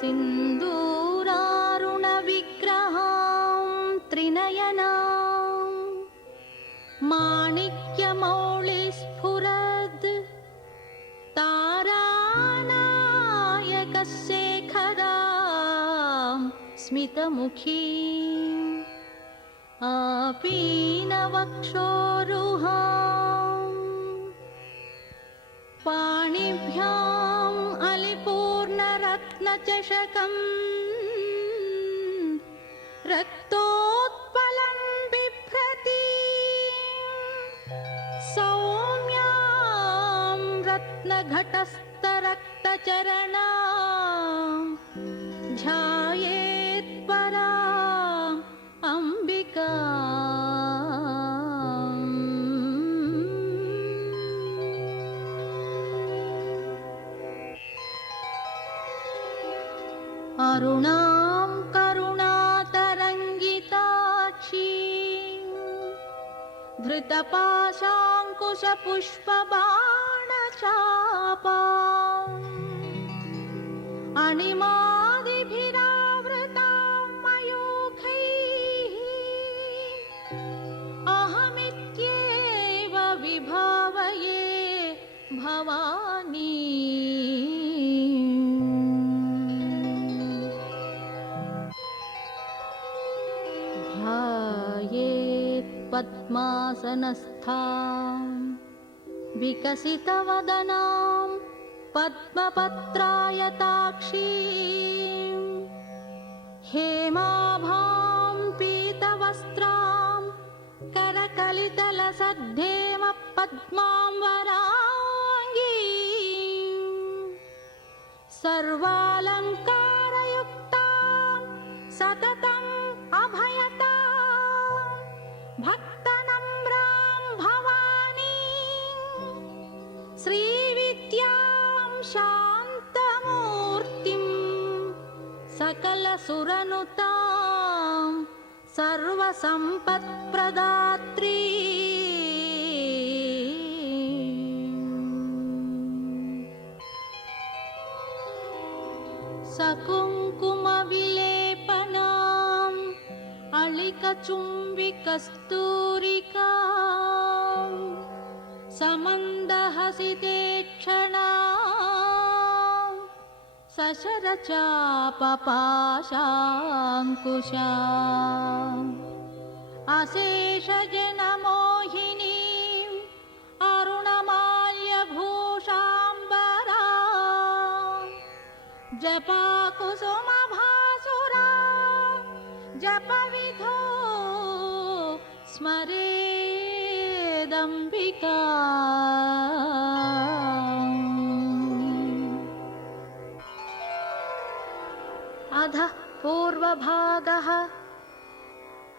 सिन्दूरारुणविग्रहां त्रिनयनां माणिक्यमौलिस्फुरद् तारानायकशेखरां स्मितमुखीम् आपीनवक्षोरुहाम् पाणिभ्याम् अलिपूर्णरत्नचषकम् रक्तोत्पलं बिभ्रति सौम्यां रत्नघटस्थरक्तचरणां ध्यायेत् पराम् अम्बिका। अरुणां करुणातरङ्गिताक्षीं धृतपाशाङ्कुशपुष्पबाणचापाम् अणिमादिभिरावृतां मयूखैः अहमित्येव विभावये भवानी। ध्यायेत् पद्मासनस्थां विकसितवदनां पद्मपत्रायताक्षीं हेमाभां पीतवस्त्रां करकलितलसद्धेमपद्माम्बराङ्गीं सर्वालङ्कारयुक्तां सततम् अभयतां भक्तनम्रां भवानी श्रीविद्यां शान्तमूर्तिं सकलसुरनुतां सर्वसम्पत्प्रदात्री सकुङ्कुमविलेपनां अलिकचुम्बिकस्तूरिकां समन्दहसिते क्षणां सशरचापपाशाङ्कुशाम् अशेषजनमोहिनीम् अरुणमाल्यभूषाम्बरां जपाकुसुमभासुरा जपविधो स्मरेदम्बिका। अधः पूर्वभागः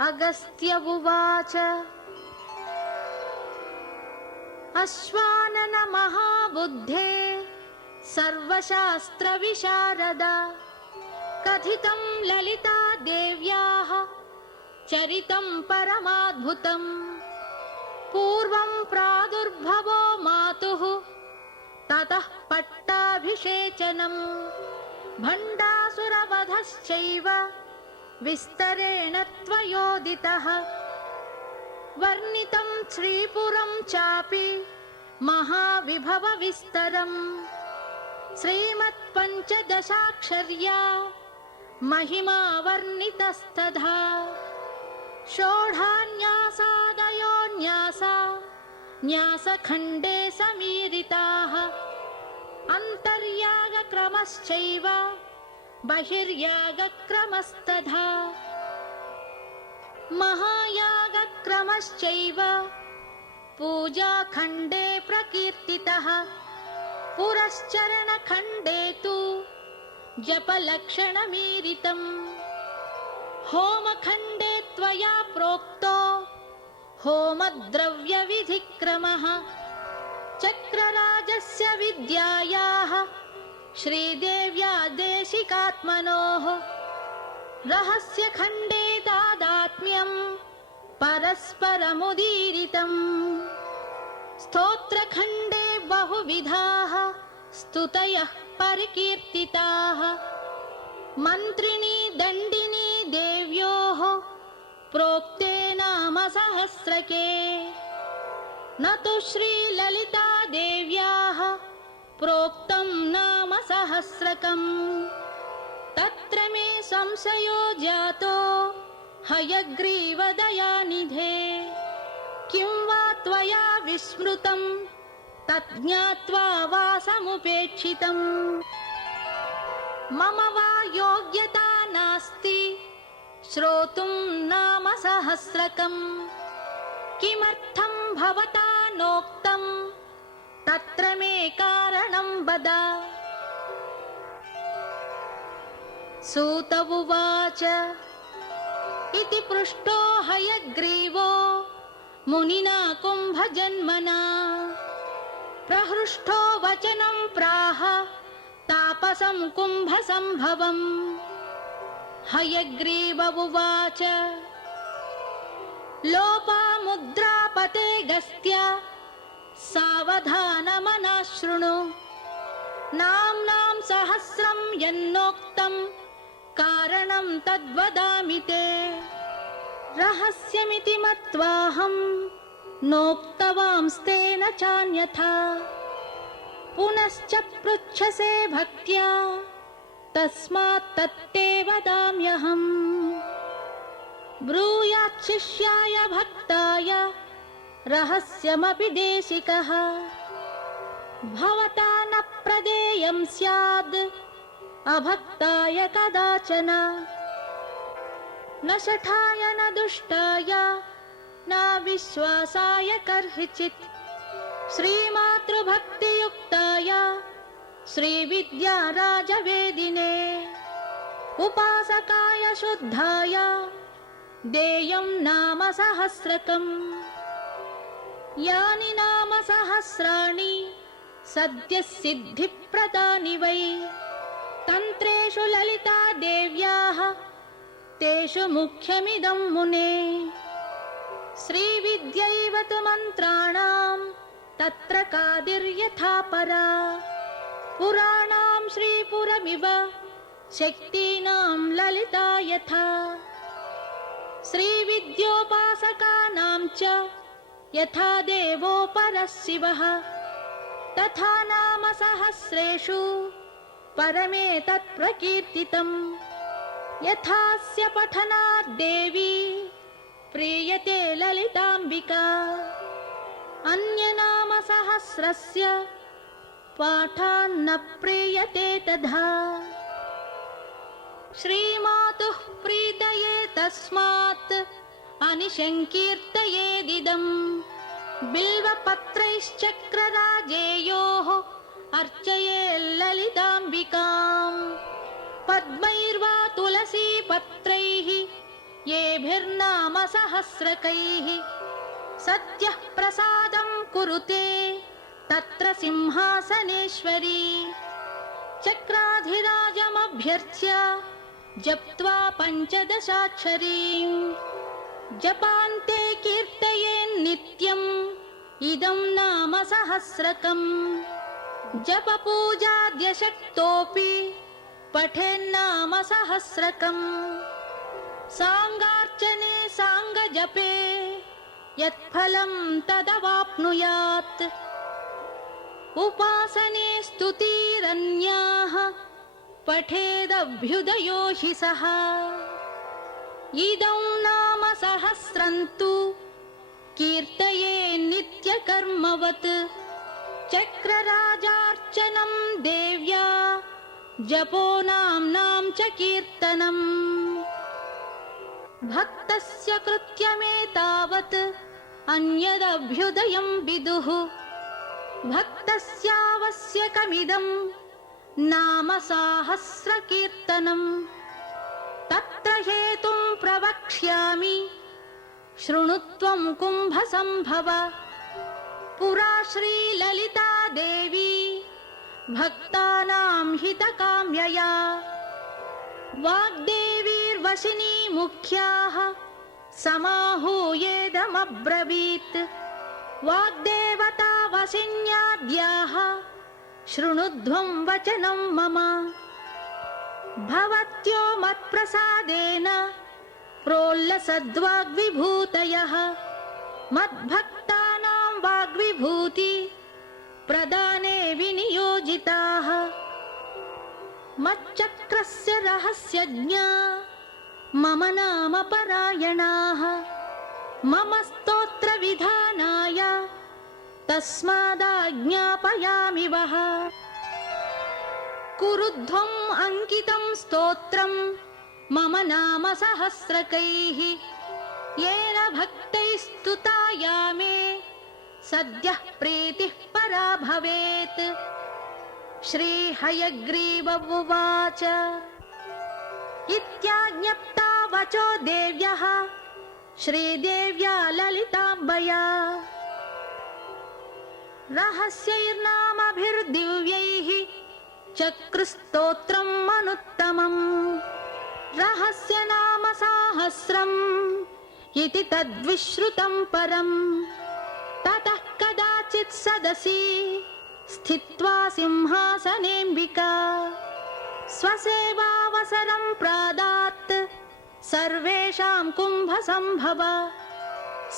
अगस्त्य उवाच अश्वानन महाबुद्धे सर्वशास्त्रविशारद कथितं ललिता देव्याः चरितं परमाद्भुतं पूर्वं प्रादुर्भवो मातुः ततः पट्टाभिषेचनं भण्डासुरवधश्चैव विस्तरेण त्वयोदितः वर्णितं श्रीपुरं चापि महाविभवविस्तरम् श्रीमत्पञ्चदशाक्षर्या महिमा वर्णितस्तथा षोडशान्यासादयो न्यासा न्यासखण्डे समीरिताः अन्तर्यागक्रमश्चैव बहिर्यागक्रमस्तथा महायागक्रमश्चैव पूजाखण्डे प्रकीर्तितः पुरश्चरणखण्डे तु जपलक्षणमीरितम् होमखण्डे त्वया प्रोक्तो होमद्रव्यविधिक्रमः चक्रराजस्य विद्यायाः श्रीदेव्या देशिकात्मनोः रहस्यखण्डे तादात्म्यं परस्परमुदीरितम् स्तोत्रखण्डे बहुविधाः स्तुतयः परिकीर्तिताः मन्त्रिणी दण्डिनी देव्योः प्रोक्ते नाम सहस्रके न तु श्रीललिता देव्याः प्रोक्तं नाम सहस्रकम् तत्र मे संशयो जातो हयग्रीवदयानिधे किं वा त्वया विस्मृतं तज्ज्ञात्वा वा समुपेक्षितम् मम वा योग्यता नास्ति श्रोतुं नाम सहस्रकम् किमर्थं भवता नोक्तं तत्र मे कारणं वद। सूत उवाच इति पृष्टो हयग्रीवो मुनिना कुम्भजन्मना प्रहृष्टो वचनं प्राह तापसं कुम्भसम्भवम् हयग्रीव उवाच लोपामुद्रापते गस्त्या सावधानमना शृणु नाम्नां सहस्रं यन्नोक्तं कारणं तद्वदामि ते रहस्यमिति मत्वाहं नोक्तवांस्तेन चान्यथा पुनश्च पृच्छसे भक्त्या तस्मात् तत्ते वदाम्यहम् ब्रूयात् शिष्याय भक्ताय रहस्यमपि देशिकः भवता न प्रदेयं स्याद् अभक्ताय कदाचन न शठाय न दुष्टाय न विश्वासाय कर्हिचित् श्रीमातृभक्तियुक्ताय श्रीविद्याराजवेदिने उपासकाय शुद्धाय देयं नाम सहस्रकम् यानि नाम सहस्राणि सद्यः सिद्धिप्रदानि वै तन्त्रेषु ललिता देव्याः तेषु मुख्यमिदं मुने श्रीविद्यैव तु मन्त्राणां तत्र कादिर्यथा परा पुराणां श्रीपुरमिव शक्तीनां ललिता यथा श्रीविद्योपासकानां च यथा देवो परः शिवः तथा नाम सहस्रेषु परमेतत् प्रकीर्तितम् यथास्य पठनात् देवी प्रीयते ललिताम्बिका अन्यनाम सहस्रस्य पाठान्न प्रीयते तथा श्रीमातुः प्रीतये तस्मात् अनिशङ्कीर्तयेदिदम् बिल्वपत्रैश्चक्रराजेयोः अर्चये ललिताम्बिकाम् पद्मैर्वा तुलसीपत्रैः येभिर्नाम सहस्रकैः सद्यः प्रसादं कुरुते तत्र सिंहासनेश्वरी चक्राधिराजमभ्यर्च्य जप्त्वा पञ्चदशाक्षरीं जपान्ते कीर्तयेन्नित्यम् इदं नाम सहस्रकम् जपपूजाद्यशक्तोऽपि पठेन्नाम सहस्रकम् साङ्गार्चने साङ्गजपे यत्फलं तदवाप्नुयात् उपासने स्तुतिरन्याः पठेदभ्युदयो हि सः इदं नाम सहस्रन्तु कीर्तये नित्यकर्मवत् चक्रराजार्चनं देव्या जपो नाम्नां च कीर्तनम् भक्तस्य कृत्यमेतावत् अन्यदभ्युदयं विदुः भक्तस्यावश्यकमिदं नाम सहस्रकीर्तनम् तत्र हेतुं प्रवक्ष्यामि शृणुत्वं कुम्भसम्भव पुरा श्रीललिता देवी भक्तानां हितकाम्यया वाग्देवीर्वशिनी मुख्याः समाहूयेदमब्रवीत् वाग्देवता वशिन्याद्याः शृणुध्वं वचनं मम भवत्यो मत्प्रसादेन प्रोल्लसद्वाग्विभूतयः मद्भक्तानां वाग्विभूति प्रदाने विनियोजिताः। मच्चक्रस्य रहस्यज्ञा मम नाम परायणाः मम स्तोत्रविधानाय तस्मादाज्ञापयामि वः। कुरुध्वम् अंकितं स्तोत्रं मम नाम सहस्रकैः येन भक्तैस्तुताया मे सद्यः प्रीतिः परा भवेत्। श्रीहयग्रीव उवाच इत्याज्ञप्ता वचो देव्यः श्रीदेव्या ललिताम्बया रहस्यैर्नामभिर्दिव्यैः चक्रस्तोत्रम् अनुत्तमम् रहस्यनाम साहस्रम् इति तद्विश्रुतं परम्। ततः कदाचित् सदसि स्थित्वा सिंहासनेऽम्बिका स्वसेवावसरं प्रादात् सर्वेषां कुम्भसम्भव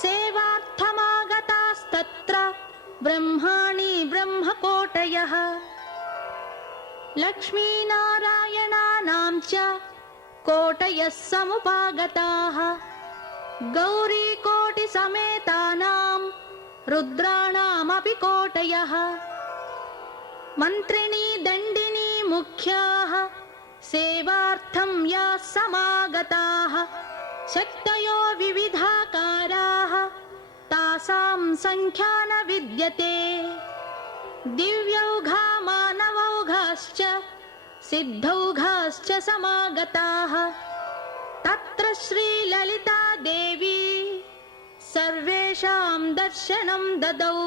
सेवार्थमागतास्तत्र ब्रह्माणि ब्रह्मकोटयः लक्ष्मीनारायणानां च कोटयः समुपागताः गौरीकोटिसमेतानां रुद्राणामपि कोटयः मन्त्रिणी दण्डिनी मुख्याः सेवार्थं याः समागताः शक्तयो विविधाकाराः तासां संख्या न विद्यते। दिव्यौघा मानवौघाश्च सिद्धौघाश्च समागताः तत्र श्रीललिता देवी सर्वेषां दर्शनं ददौ।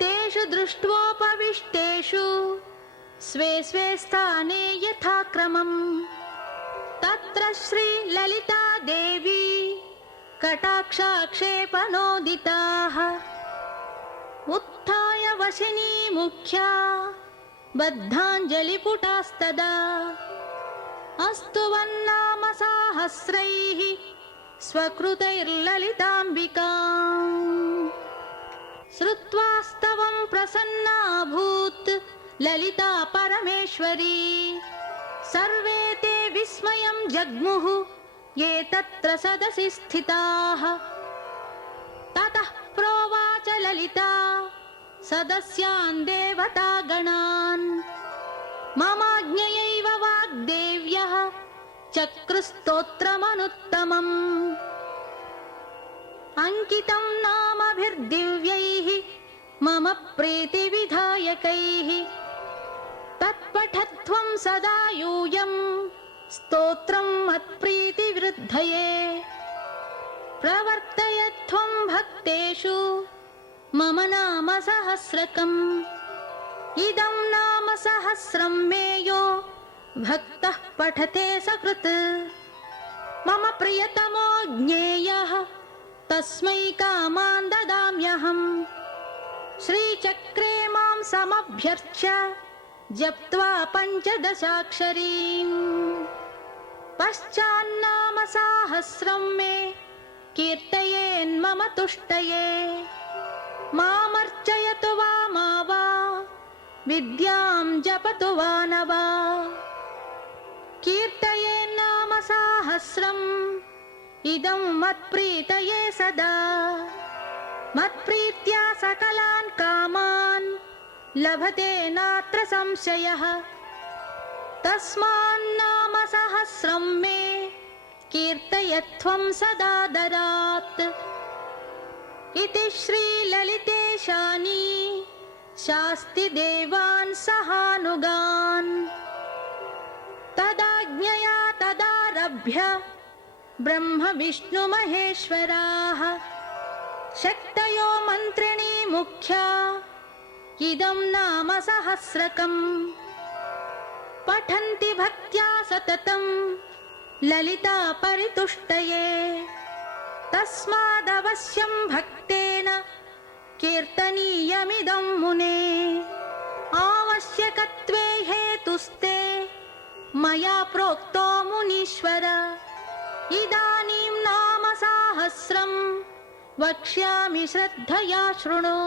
तेषु दृष्ट्वोपविष्टेषु स्वे स्वे स्थाने यथाक्रमम् तत्र श्रीललिता देवी कटाक्षाक्षेपणोदिताः उत्थाय वशिनी मुख्या बद्धाञ्जलिपुटास्तदा अस्तुवन्नाम साहस्रैः स्वकृतैर्ललिताम्बिकाम्। श्रुत्वा स्तवं प्रसन्नाभूत् ललिता परमेश्वरी सर्वे ते विस्मयं जग्मुः ये तत्र सदसि स्थिताः। ततः प्रोवाच ललिता सदस्यान् देवतागणान् ममाज्ञयैव वाग्देव्यः चक्रस्तोत्रमनुत्तमम् अंकितं नामभिर्दिव्यैः मम प्रीतिविधायकैः तत्पठध्वं सदा यूयं स्तोत्रं मत्प्रीतिवृद्धये प्रवर्तयध्वं भक्तेषु मम नाम सहस्रकम् इदं नाम सहस्रं मे यो भक्तः पठते सकृत् मम प्रियतमो ज्ञेयः तस्मै कामान् ददाम्यहम्। श्रीचक्रे मां समभ्यर्च्य जप्त्वा पञ्चदशाक्षरीम् पश्चान्नाम साहस्रं मे कीर्तयेन्मम तुष्टये मामर्चयतु वा मा वा विद्यां जपतु वा न वा कीर्तयेन्नाम साहस्रम् इदं मत्प्रीतये सदा मत्प्रीत्या सकलान् कामान् लभते नात्र संशयः तस्मान्नाम सहस्रं मे कीर्तयध्वं सदादरात्। इति श्रीललितेशानी शास्ति देवान् सहानुगान् तदाज्ञया तदारभ्य ब्रह्म विष्णु महेश्वराः शक्तयो मन्त्रिणी मुख्या इदं नाम सहस्रकम् पठन्ति भक्त्या सततं ललिता परितुष्टये तस्मादवश्यं भक्तेन कीर्तनीयमिदं मुने आवश्यकत्वे हेतुस्ते प्रोक्तो मुनीश्वर इदानीं नाम साहस्रं वक्ष्यामि श्रद्धया शृणु।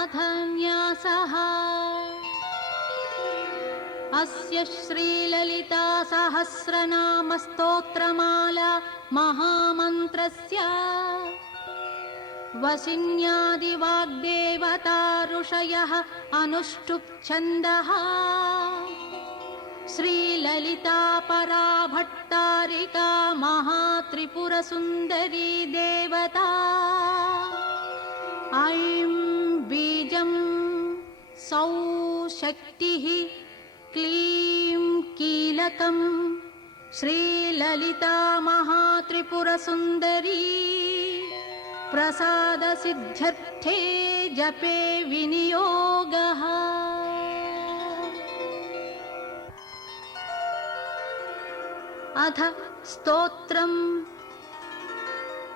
अथ न्यासः अस्य श्रीललिता सहस्रनाम स्तोत्रमाला महामन्त्रस्य वसिन्यादिवाग्देवता ऋषयः अनुष्टुप् छन्दः श्रीललिता परा भट्टारिका महात्रिपुरसुन्दरी देवता ऐं बीजं सौः शक्तिः क्लीं कीलकं श्रीललिता महात्रिपुरसुन्दरी प्रसादसिद्ध्यर्थे जपे विनियोगः। अथ स्तोत्रम्।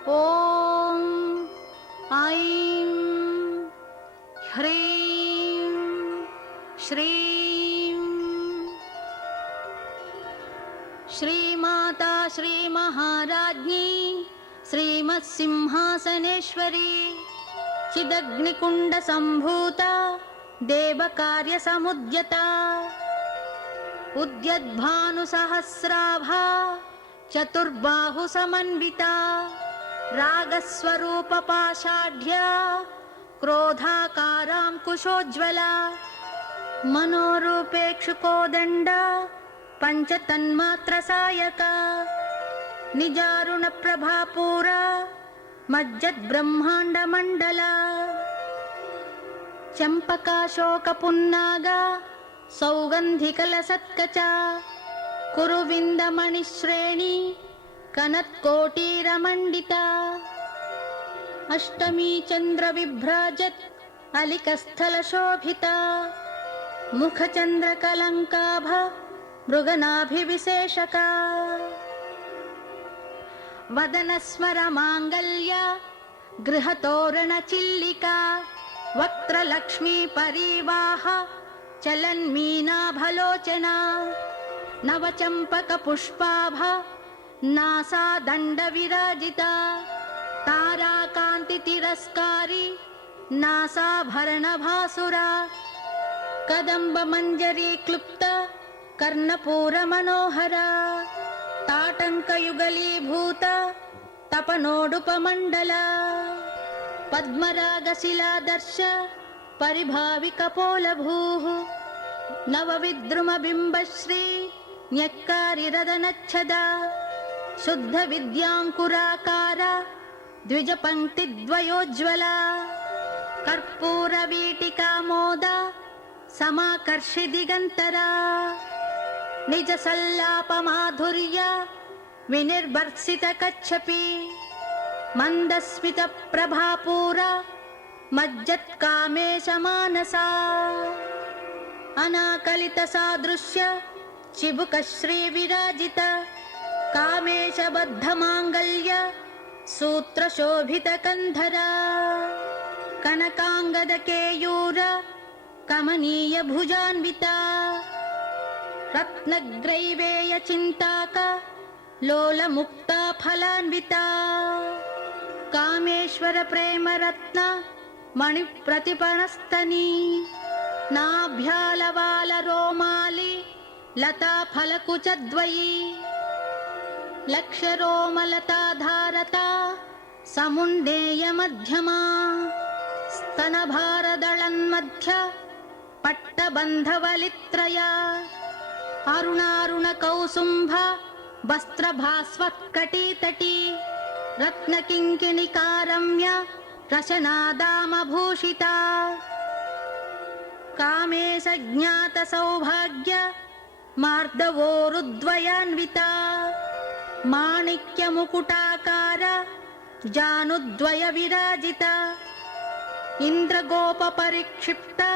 ॐ ऐं ह्रीं श्रीं श्रीमाता श्रीमहाराज्ञी श्रीमत्सिंहासनेश्वरी चिदग्निकुण्डसम्भूता देवकार्यसमुद्यता उद्यद्भानुसहस्राभा चतुर्बाहुसमन्विता रागस्वरूपपाषाढ्या क्रोधाकाराङ्कुशोज्ज्वला मनोरूपेक्षुकोदण्डा पञ्चतन्मात्रसायका निजारुणप्रभापूरा मज्जद्ब्रह्माण्डमण्डला चम्पकाशोकपुन्नागा सौगन्धिकलसत्कचा कुरुविन्दमणिश्रेणी कनत्कोटीरमण्डिता अष्टमी चन्द्रविभ्राजत् अलिकस्थलशोभिता मुखचन्द्रकलङ्काभ मृगनाभिविशेषका वदनस्मरमाङ्गल्या गृहतोरणचिल्लिका वक्त्रलक्ष्मी परिवाह चलन्मीनाभलोचना नवचम्पकपुष्पाभा नासादण्डविराजिता ताराकान्तितिरस्कारी नासाभरणभासुरा कदम्बमञ्जरी क्लुप्ता कर्णपूरमनोहरा ताटङ्कयुगलीभूता तपनोडुपमण्डला पद्मरागशिलादर्श परिभाविकपोलभूः नवविद्रुमबिम्बश्री न्यक्कारिरदनच्छदा शुद्धविद्याङ्कुराकारा द्विजपङ्क्तिद्वयोज्ज्वला कर्पूरवीटिकामोदा समाकर्षि दिगन्तरा निजसल्लापमाधुर्य विनिर्भर्सितकच्छपि मन्दस्मितप्रभापूरा मज्जत्कामेशमानसा अनाकलितसादृश्य चिबुकश्रीविराजिता कामेशबद्धमाङ्गल्य सूत्रशोभितकन्धरा कनकाङ्गदकेयूर कमनीयभुजान्विता रत्नग्रैवेयचिन्ताका लोलमुक्ता फलान्विता कामेश्वरप्रेमरत्न मणिप्रतिपणस्तनी नाभ्यालवालरोमाली लताफलकुचद्वयी लक्षरोमलताधारता समुण्डेयमध्यमा स्तनभारदळन्मध्य पट्टबन्धवलित्रया अरुणारुणकौसुम्भ वस्त्रभास्वत्कटीतटी रत्नकिङ्किणिकारम्य रशनादामभूषिता कामेशज्ञातसौभाग्य मार्दवोरुद्वयान्विता माणिक्यमुकुटाकार जानुद्वयविराजिता इन्द्रगोपपरिक्षिप्ता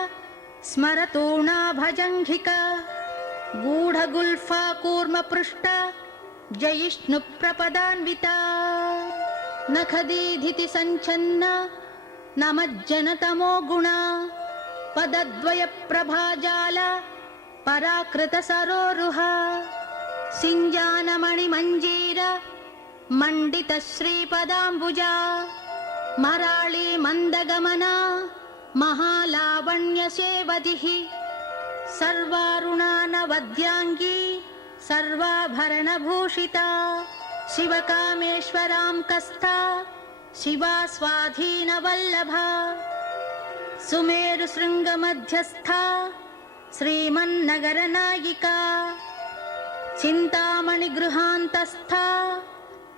स्मरतूणाभजङ्घिका गूढगुल्फा कूर्मपृष्ठा जयिष्णुप्रपदान्विता नखदीधिति सञ्छन्ना नमज्जनतमो गुणा पदद्वयप्रभाजाला पराकृत सरोरुह सिञ्जानमणि मञ्जीर मण्डित श्रीपदाम्बुजा मराळी मन्दगमना महालावण्य सेवदिः सर्वारुणानवद्यांगी सर्वाभरणभूषिता शिवकामेश्वराङ्कस्था शिवा स्वाधीनवल्लभा सुमेरुशृङ्गमध्यस्था श्रीमन्नगरनायिका चिन्तामणिगृहान्तस्था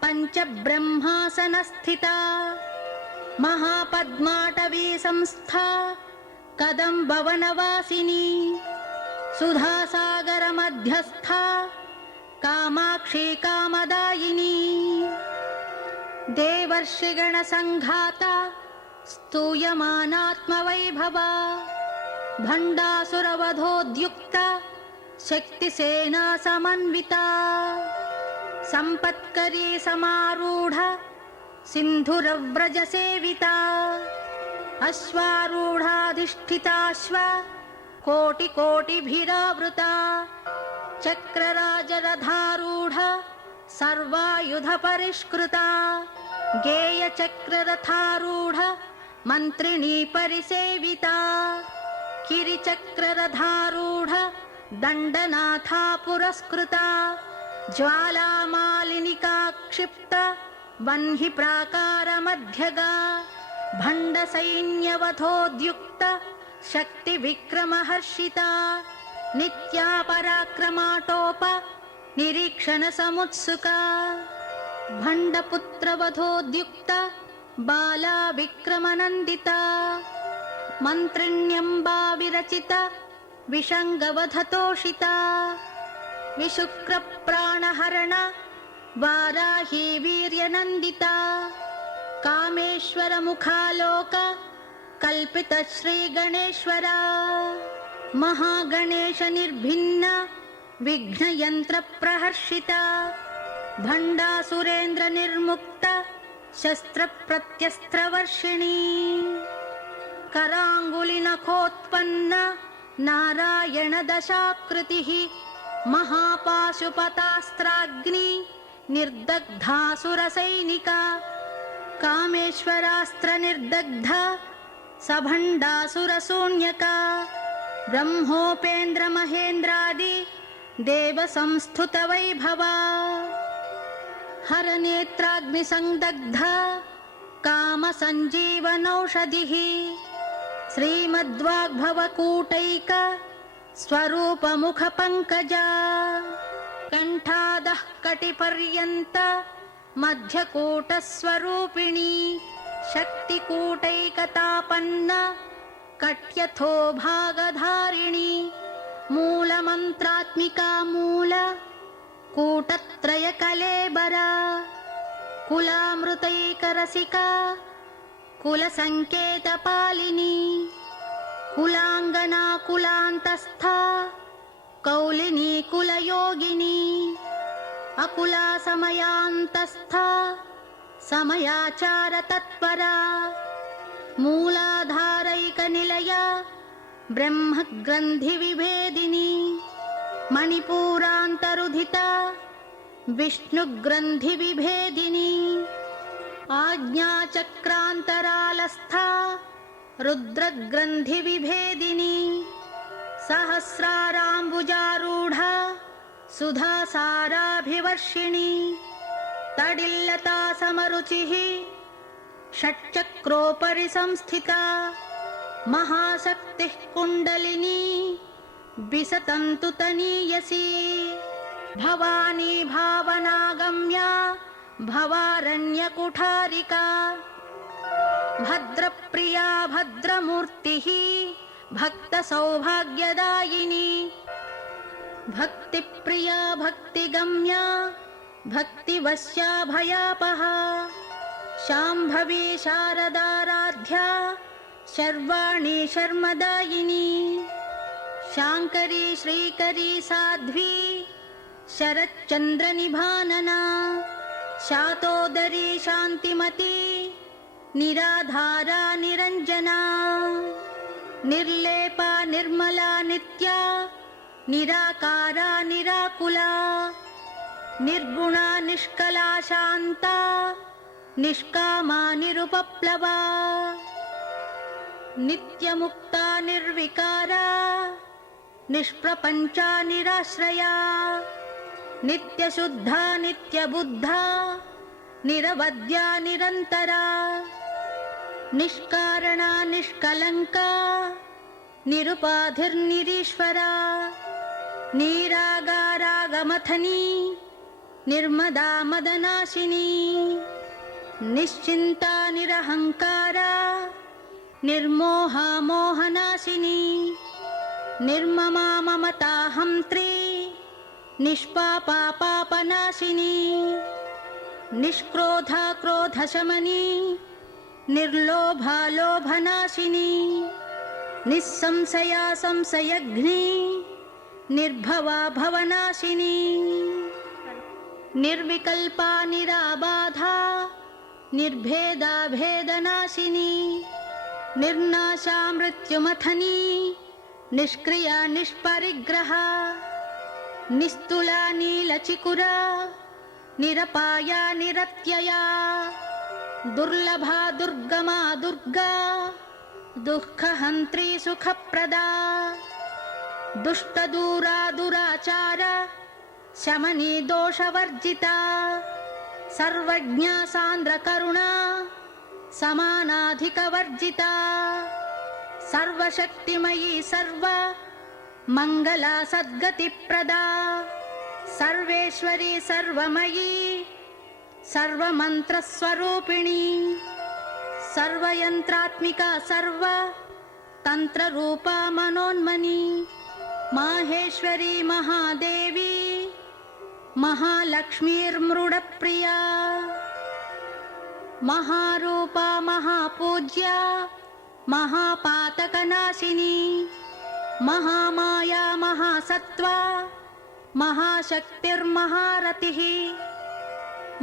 पञ्चब्रह्मासनस्थिता महापद्माटवी संस्था कदम्बवनवासिनी सुधासागरमध्यस्था कामाक्षी कामदायिनी देवर्षिगणसङ्घाता स्तूयमानात्मवैभवा भण्डासुरवधोद्युक्ता शक्तिसेना समन्विता सम्पत्करी समारूढ सिन्धुरव्रजसेविता अश्वारूढाधिष्ठिताश्व कोटिकोटिभिरावृता चक्रराजरथारूढ सर्वायुधपरिष्कृता गेयचक्ररथारूढ मन्त्रिणी परिसेविता किरिचक्ररथारूढ दण्डनाथा पुरस्कृता ज्वालामालिनिका क्षिप्त वह्नि प्राकारमध्यगा भण्डसैन्यवधोद्युक्त शक्तिविक्रमहर्षिता नित्या पराक्रमाटोप निरीक्षणसमुत्सुका भण्डपुत्रवधोद्युक्त बाला विक्रमनन्दिता मन्त्रिण्यम्बा विरचिता विषङ्गवधतोषिता विशुक्रप्राणहरण वाराही वीर्यनन्दिता कामेश्वरमुखालोक कल्पित श्रीगणेश्वरा महागणेश निर्भिन्न विघ्नयन्त्रप्रहर्षिता भण्डासुरेन्द्र निर्मुक्त शस्त्रप्रत्यस्त्रवर्षिणी कराङ्गुलिनखोत्पन्न नारायण दशाकृतिः महापाशुपतास्त्राग्नि निर्दग्धासुरसैनिका कामेश्वरास्त्र निर्दग्ध सभण्डासुरशून्यका ब्रह्मोपेन्द्र महेन्द्रादि देवसंस्तुत वैभवा हरनेत्राग्निसंदग्ध कामसञ्जीवनौषधिः श्रीमद्वाग्भवकूटैक स्वरूपमुखपङ्कजा कण्ठादः कटिपर्यन्त मध्यकूटस्वरूपिणी शक्तिकूटैकतापन्न कट्यथो भागधारिणी मूलमन्त्रात्मिका मूल कूटत्रयकलेबरा कुलामृतैकरसिका कुलसङ्केतपालिनी कुलाङ्गना कुलान्तस्था कौलिनी कुलयोगिनी अकुला समयान्तस्था समयाचारतत्परा मूलाधारैकनिलया ब्रह्मग्रन्थिविभेदिनी मणिपूरान्तरुधिता विष्णुग्रन्थिविभेदिनी आज्ञाचक्रान्तरालस्था रुद्रग्रन्थिविभेदिनी सहस्राराम्बुजारूढा सुधासाराभिवर्षिणी तडिल्लता समरुचिः षट्चक्रोपरि संस्थिता महाशक्तिः कुण्डलिनी विसतन्तु तनीयसी भवानी भावनागम्या भवारण्यकुठारिका भद्रप्रिया भद्रमूर्तिः भक्तसौभाग्यदायिनी भक्तिप्रिया भक्तिगम्या भक्तिवश्या भयापहा शाम्भवी शारदाराध्या शर्वाणी शर्मदायिनी शाङ्करी श्रीकरी साध्वी शरच्चन्द्रनिभानना शातोदरी शान्तिमती निराधारा निरञ्जना निर्लेपा निर्मला नित्या निराकारा निराकुला निर्गुणा निष्कला शान्ता निष्कामा निरुपप्लवा नित्यमुक्ता निर्विकारा निष्प्रपञ्चा निराश्रया नित्यशुद्धा नित्यबुद्धा निरवद्या निरन्तरा निष्कारणा निष्कलङ्का निरुपाधिर्निरीश्वरा निरागारागमथनी निर्मदा मदनाशिनी निश्चिन्ता निरहङ्कारा निर्मोहा मोहनाशिनी निर्ममा ममताहन्त्री निष्पापा पापनाशिनी निष्क्रोधा क्रोधशमनी निर्लोभा लोभनाशिनी निस्संशया संशयघ्नी निर्भवा भवनाशिनी निर्विकल्पा निराबाधा निर्भेदा भेदनाशिनी निर्नाशा मृत्युमथनी निष्क्रिया निष्परिग्रहा निस्तुला नीलचिकुरा निरपाया निरत्यया दुर्लभा दुर्गमा दुर्गा दुःखहन्त्री सुखप्रदा दुष्टदूरा दुराचारा शमनी दोषवर्जिता सर्वज्ञा सान्द्रकरुणा समानाधिकवर्जिता सर्वशक्तिमयी सर्व मंगला सद्गतिप्रदा सर्वेश्वरी सर्वमयी सर्वमन्त्रस्वरूपिणी सर्वयन्त्रात्मिका सर्व तन्त्ररूपा मनोन्मनी माहेश्वरी महादेवी महालक्ष्मीर्मृडप्रिया महारूपा महापूज्या महापातकनाशिनी महामाया महासत्त्वा महाशक्तिर्महारतिः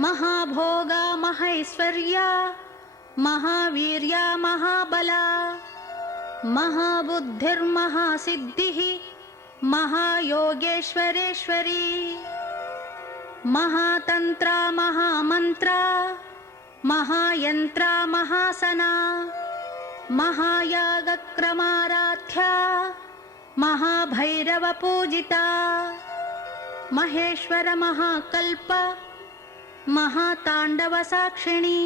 महाभोगा महैश्वर्या महावीर्या महाबला महाबुद्धिर्महासिद्धिः महायोगेश्वरेश्वरी महातन्त्रा महामन्त्रा महायन्त्रा महासना महायागक्रमाराध्या महाभैरवपूजिता महेश्वर महाकल्प महाताण्डवसाक्षिणी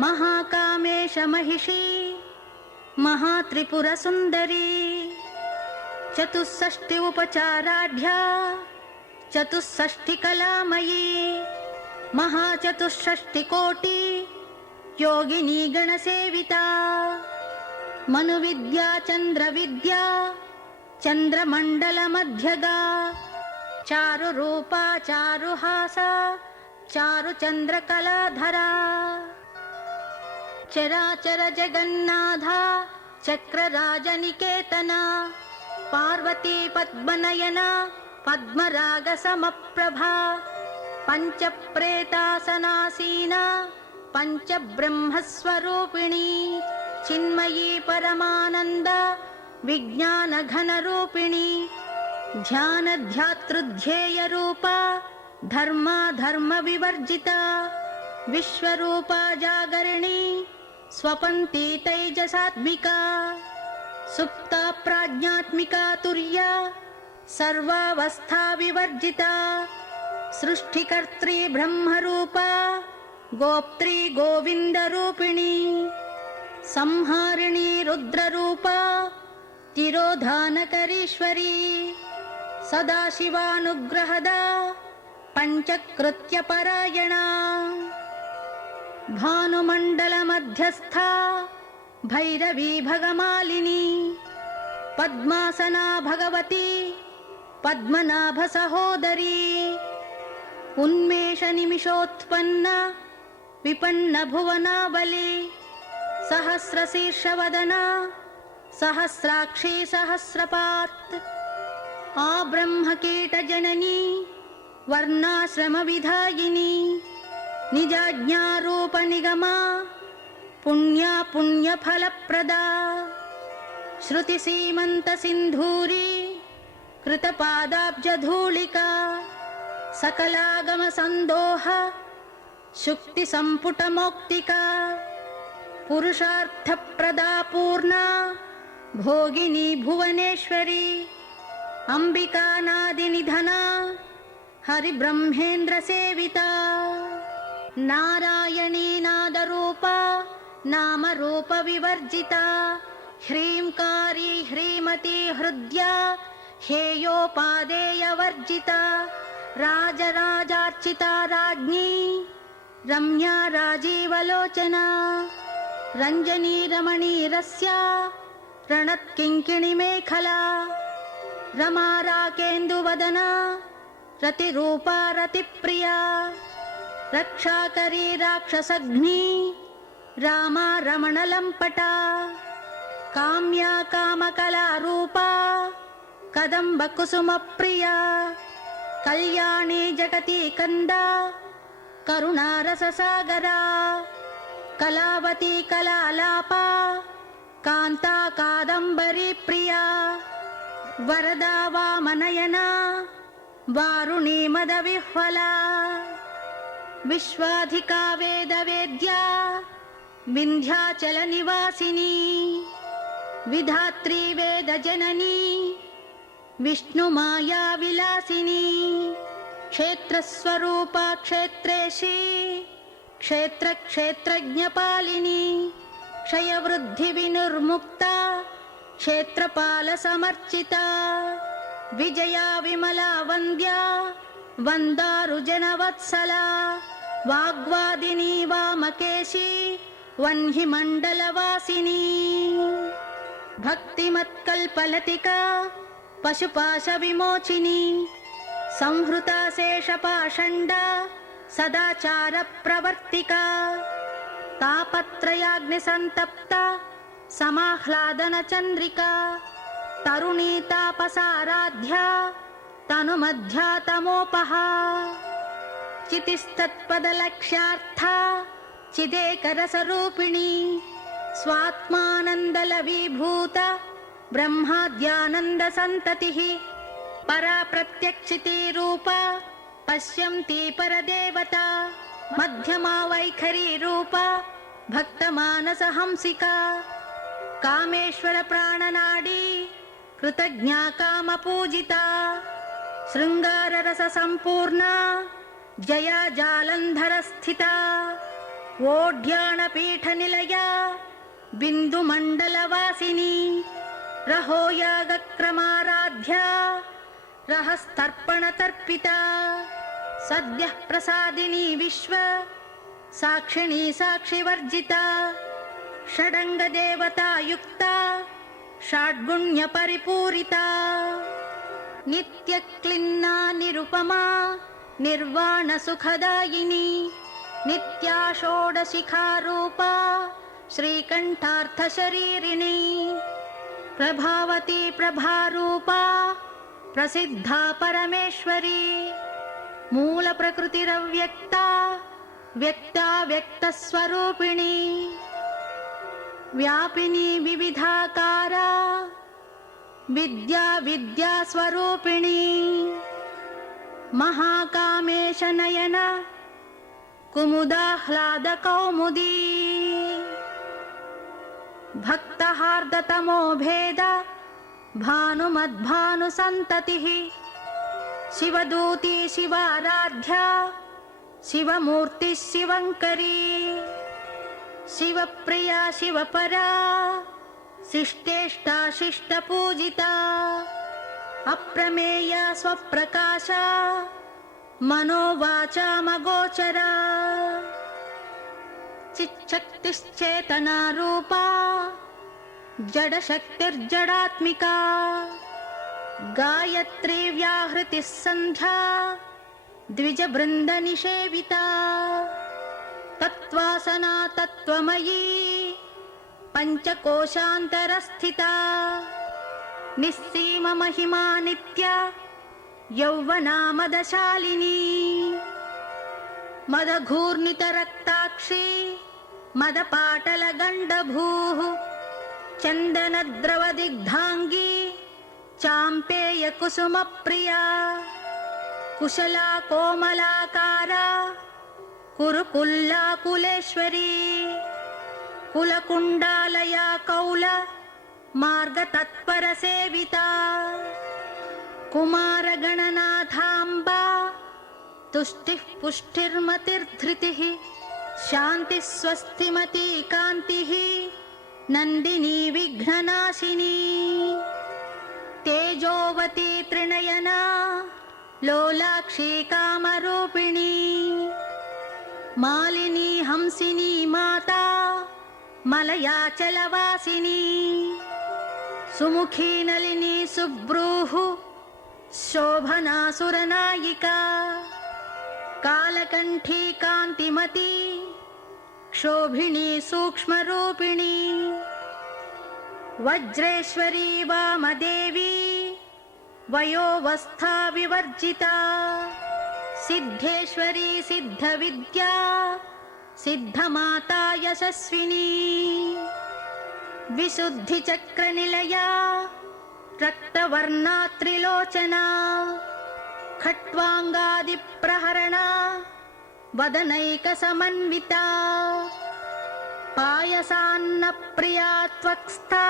महाकामेश महिषी महात्रिपुरसुन्दरी चतुष्षष्टि उपचाराढ्या चतुष्षष्टिकलामयी महाचतुष्षष्टिकोटि योगिनी गणसेविता मनुविद्या चन्द्रविद्या चन्द्रमण्डलमध्यगा चारुरूपा चारुहासा चारुचन्द्रकलाधरा चराचर जगन्नाथा चक्रराजनिकेतना पार्वती पद्मनयना पद्मरागसमप्रभा पञ्चप्रेतासनासीना पञ्चब्रह्मस्वरूपिणी चिन्मयी परमानन्द विज्ञानघनरूपिणी ध्यानध्यातृध्येयरूपा धर्मा धर्मविवर्जिता विश्वरूपा जागरिणी स्वपन्ती तैजसात्मिका सुप्ता प्राज्ञात्मिका तुर्या सर्वावस्था विवर्जिता सृष्टिकर्त्री ब्रह्मरूपा गोप्त्री गोविन्दरूपिणी संहारिणी रुद्ररूपा तिरोधानकरीश्वरी सदाशिवानुग्रहदा पञ्चकृत्यपरायणा भानुमण्डलमध्यस्था भैरवी भगमालिनी पद्मासना भगवती पद्मनाभसहोदरी उन्मेषनिमिषोत्पन्ना विपन्नभुवनावली सहस्रशीर्षवदना सहस्राक्षी सहस्रपात् आब्रह्मकीटजननी वर्णाश्रमविधायिनी निजाज्ञारूपनिगमा पुण्या पुण्यफलप्रदा श्रुतिसीमन्तसिन्धूरी कृतपादाब्जधूलिका सकलागम संदोह शुक्ति संपुटमौक्तिका पुरुषार्थप्रदा पूर्णा भोगिनी भुवनेश्वरी अंबिका नादिनिधना हरिब्रह्मेन्द्र सेविता नारायणी नादरूपा नामरूप विवर्जिता ह्रींकारी ह्रीमती हृद्या हेयोपादेयवर्जिता राजराजार्चिता राज्ञी रम्या राजीवलोचना रञ्जनी रमणीरस्या रणत्किङ्किणी मेखला रमा राकेन्दुवदना रतिरूपा रतिप्रिया रक्षाकरी राक्षसघ्नी रामा रमणलम्पटा काम्या कामकलारूपा कदम्बकुसुमप्रिया कल्याणी जगती कंदा करुणारससागरा कलावती कलालापा कांता कादम्बरी प्रिया वरदा वामनयना वारुणी मदविह्वला विश्वाधिका वेदवेद्या विंध्याचल निवासिनी विधात्री वेदजननी विष्णुमाया विलासिनी क्षेत्रस्वरूपा क्षेत्रेशी क्षेत्र क्षेत्रज्ञपालिनी क्षयवृद्धि विनिर्मुक्ता क्षेत्रपाल समर्चिता विजया विमला वन्द्या वन्दारुजनवत्सला वाग्वादिनी वामकेशी वह्नि मण्डलवासिनी भक्तिमत्कल्पलतिका पशुपाश विमोचिनी संहृता शेषपाषण्डा सदाचार प्रवर्तिका तापत्रयाग्निसंतप्ता समाह्लादन चंद्रिका तरुणी तापसाराध्या तनुमध्या तमोपहा चितिस्तत्पदलक्ष्यार्था चिदेकरसरूपिणी स्वात्मानन्दलवीभूता ब्रह्माद्यानन्द संततिः परा प्रत्यक्षिती रूपा पश्यन्ती परदेवता मध्यमा वैखरी रूपा भक्तमानस हंसिका कामेश्वर प्राणनाडी कृतज्ञा कामपूजिता शृंगार रस संपूर्णा जया जालंधर स्थिता वोढ्यान पीठ निलया बिंदु मंडल वासिनी रहो यागक्रमाराध्या रहस्तर्पण तर्पिता सद्यः प्रसादिनी विश्व साक्षिणी साक्षिवर्जिता षडंग देवता युक्ता षड्गुण्य परिपूरिता नित्य क्लिन्ना निरुपमा निर्वाण सुखदायिनी नित्या षोडशिखा रूपा श्रीकंठार्थ शरीरिणी प्रभावती प्रभारूपा प्रसिद्धा परमेश्वरी मूल प्रकृतिरव्यक्ता व्यक्ता व्यक्त स्वरूपिणी व्यापिनी विविधाकारा विद्या विद्या स्वरूपिणी महाकामेश नयन कुमुदाह्लाद कौमुदी भक्तहार्दतमो भेद भानुमद्भानु संततिः शिवदूती शिवाराध्या शिवमूर्ति शिवंकरी शिवप्रिया शिवपरा शिष्टेष्टा शिष्टपूजिता अप्रमेया स्वप्रकाशा मनोवाचा मगोचरा चिच्छक्तिश्चेतना रूपा जडशक्तिर्जडात्मिका गायत्री व्याहृतिः संध्या द्विजवृंद निषेविता तत्त्वासना तत्त्वमयी पंचकोशान्तरस्थिता निस्सीम महिमा नित्या यौवना मदशालिनी मदघूर्णितरक्ताक्षी मदपाटलगण्डभूः चन्दनद्रवदिग्धाङ्गी चाम्पेय कुसुम प्रिया कुशला कोमलाकारा कुरुकुल्ला कुलेश्वरी कुलकुण्डालया कौल मार्गतत्पर सेविता कुमारगणनाथाम्बा तुष्टिः पुष्टिर्मतिर्धृतिः शान्तिः स्वस्तिमती कान्तिः नन्दिनी विघ्ननाशिनी तेजोवती त्रिनयना लोलाक्षी कामरूपिणी मालिनी हंसिनी माता मलयाचलवासिनी सुमुखी नलिनी सुब्रूः शोभना सुरनायिका कालकण्ठी कान्तिमती क्षोभिणी सूक्ष्मरूपिणी वज्रेश्वरी वामदेवी वयोवस्था विवर्जिता सिद्धेश्वरी सिद्धविद्या सिद्धमाता यशस्विनी विशुद्धिचक्रनिलया रक्तवर्णा त्रिलोचना खट्वाङ्गादिप्रहरणा वदनैकसमन्विता पायसान्नप्रिया त्वक्स्था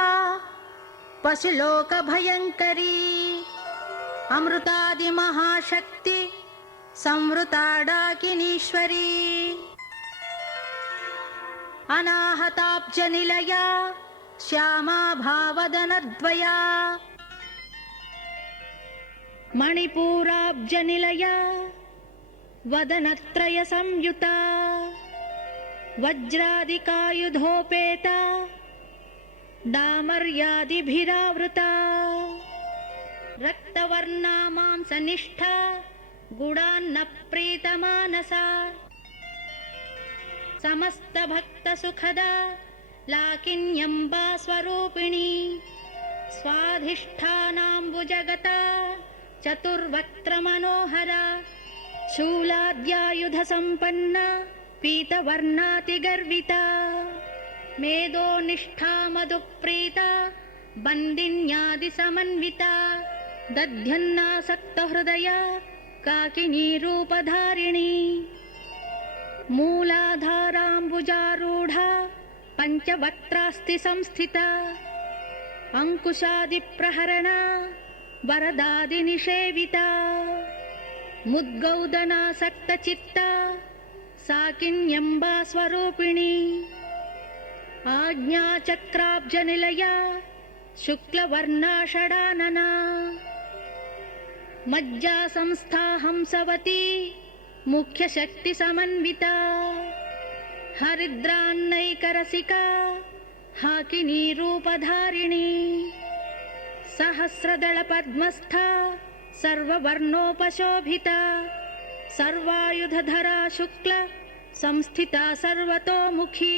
पशुलोकभयङ्करी अमृतादिमहाशक्ति संवृता डाकिनीश्वरी अनाहताब्जनिलया श्यामा भावदनद्वया मणिपूराब्जनिलया वदनत्रय संयुता वज्रादिकायुधोपेता डामर्यादिभिरावृता रक्तवर्णा मांसनिष्ठा गुणान्नप्रीतमानसा समस्तभक्तसुखदा लाकिन्यम्बा स्वरूपिणी स्वाधिष्ठानाम्बुजगता चतुर्वक्त्रमनोहरा शूलाद्यायुधसम्पन्ना पीतवर्णातिगर्विता मेदोनिष्ठा मधुप्रीता बन्दिन्यादिसमन्विता दध्यन्नासक्तहृदया काकिनीरूपधारिणी मूलाधाराम्बुजारूढा पञ्चवक्त्रास्ति संस्थिता अंकुशादिप्रहरणा वरदादिनिषेविता मुद्गौदनासक्तचित्ता साकिन्यम्बा स्वरूपिणी आज्ञाचक्राब्जनिलया शुक्लवर्णा षडानना मज्जासंस्था हंसवती मुख्यशक्तिसमन्विता हरिद्रान्नैकरसिका हाकिनीरूपधारिणी सहस्रदलपद्मस्था सर्ववर्णोपशोभिता सर्वायुधधरा शुक्ल संस्थिता सर्वतोमुखी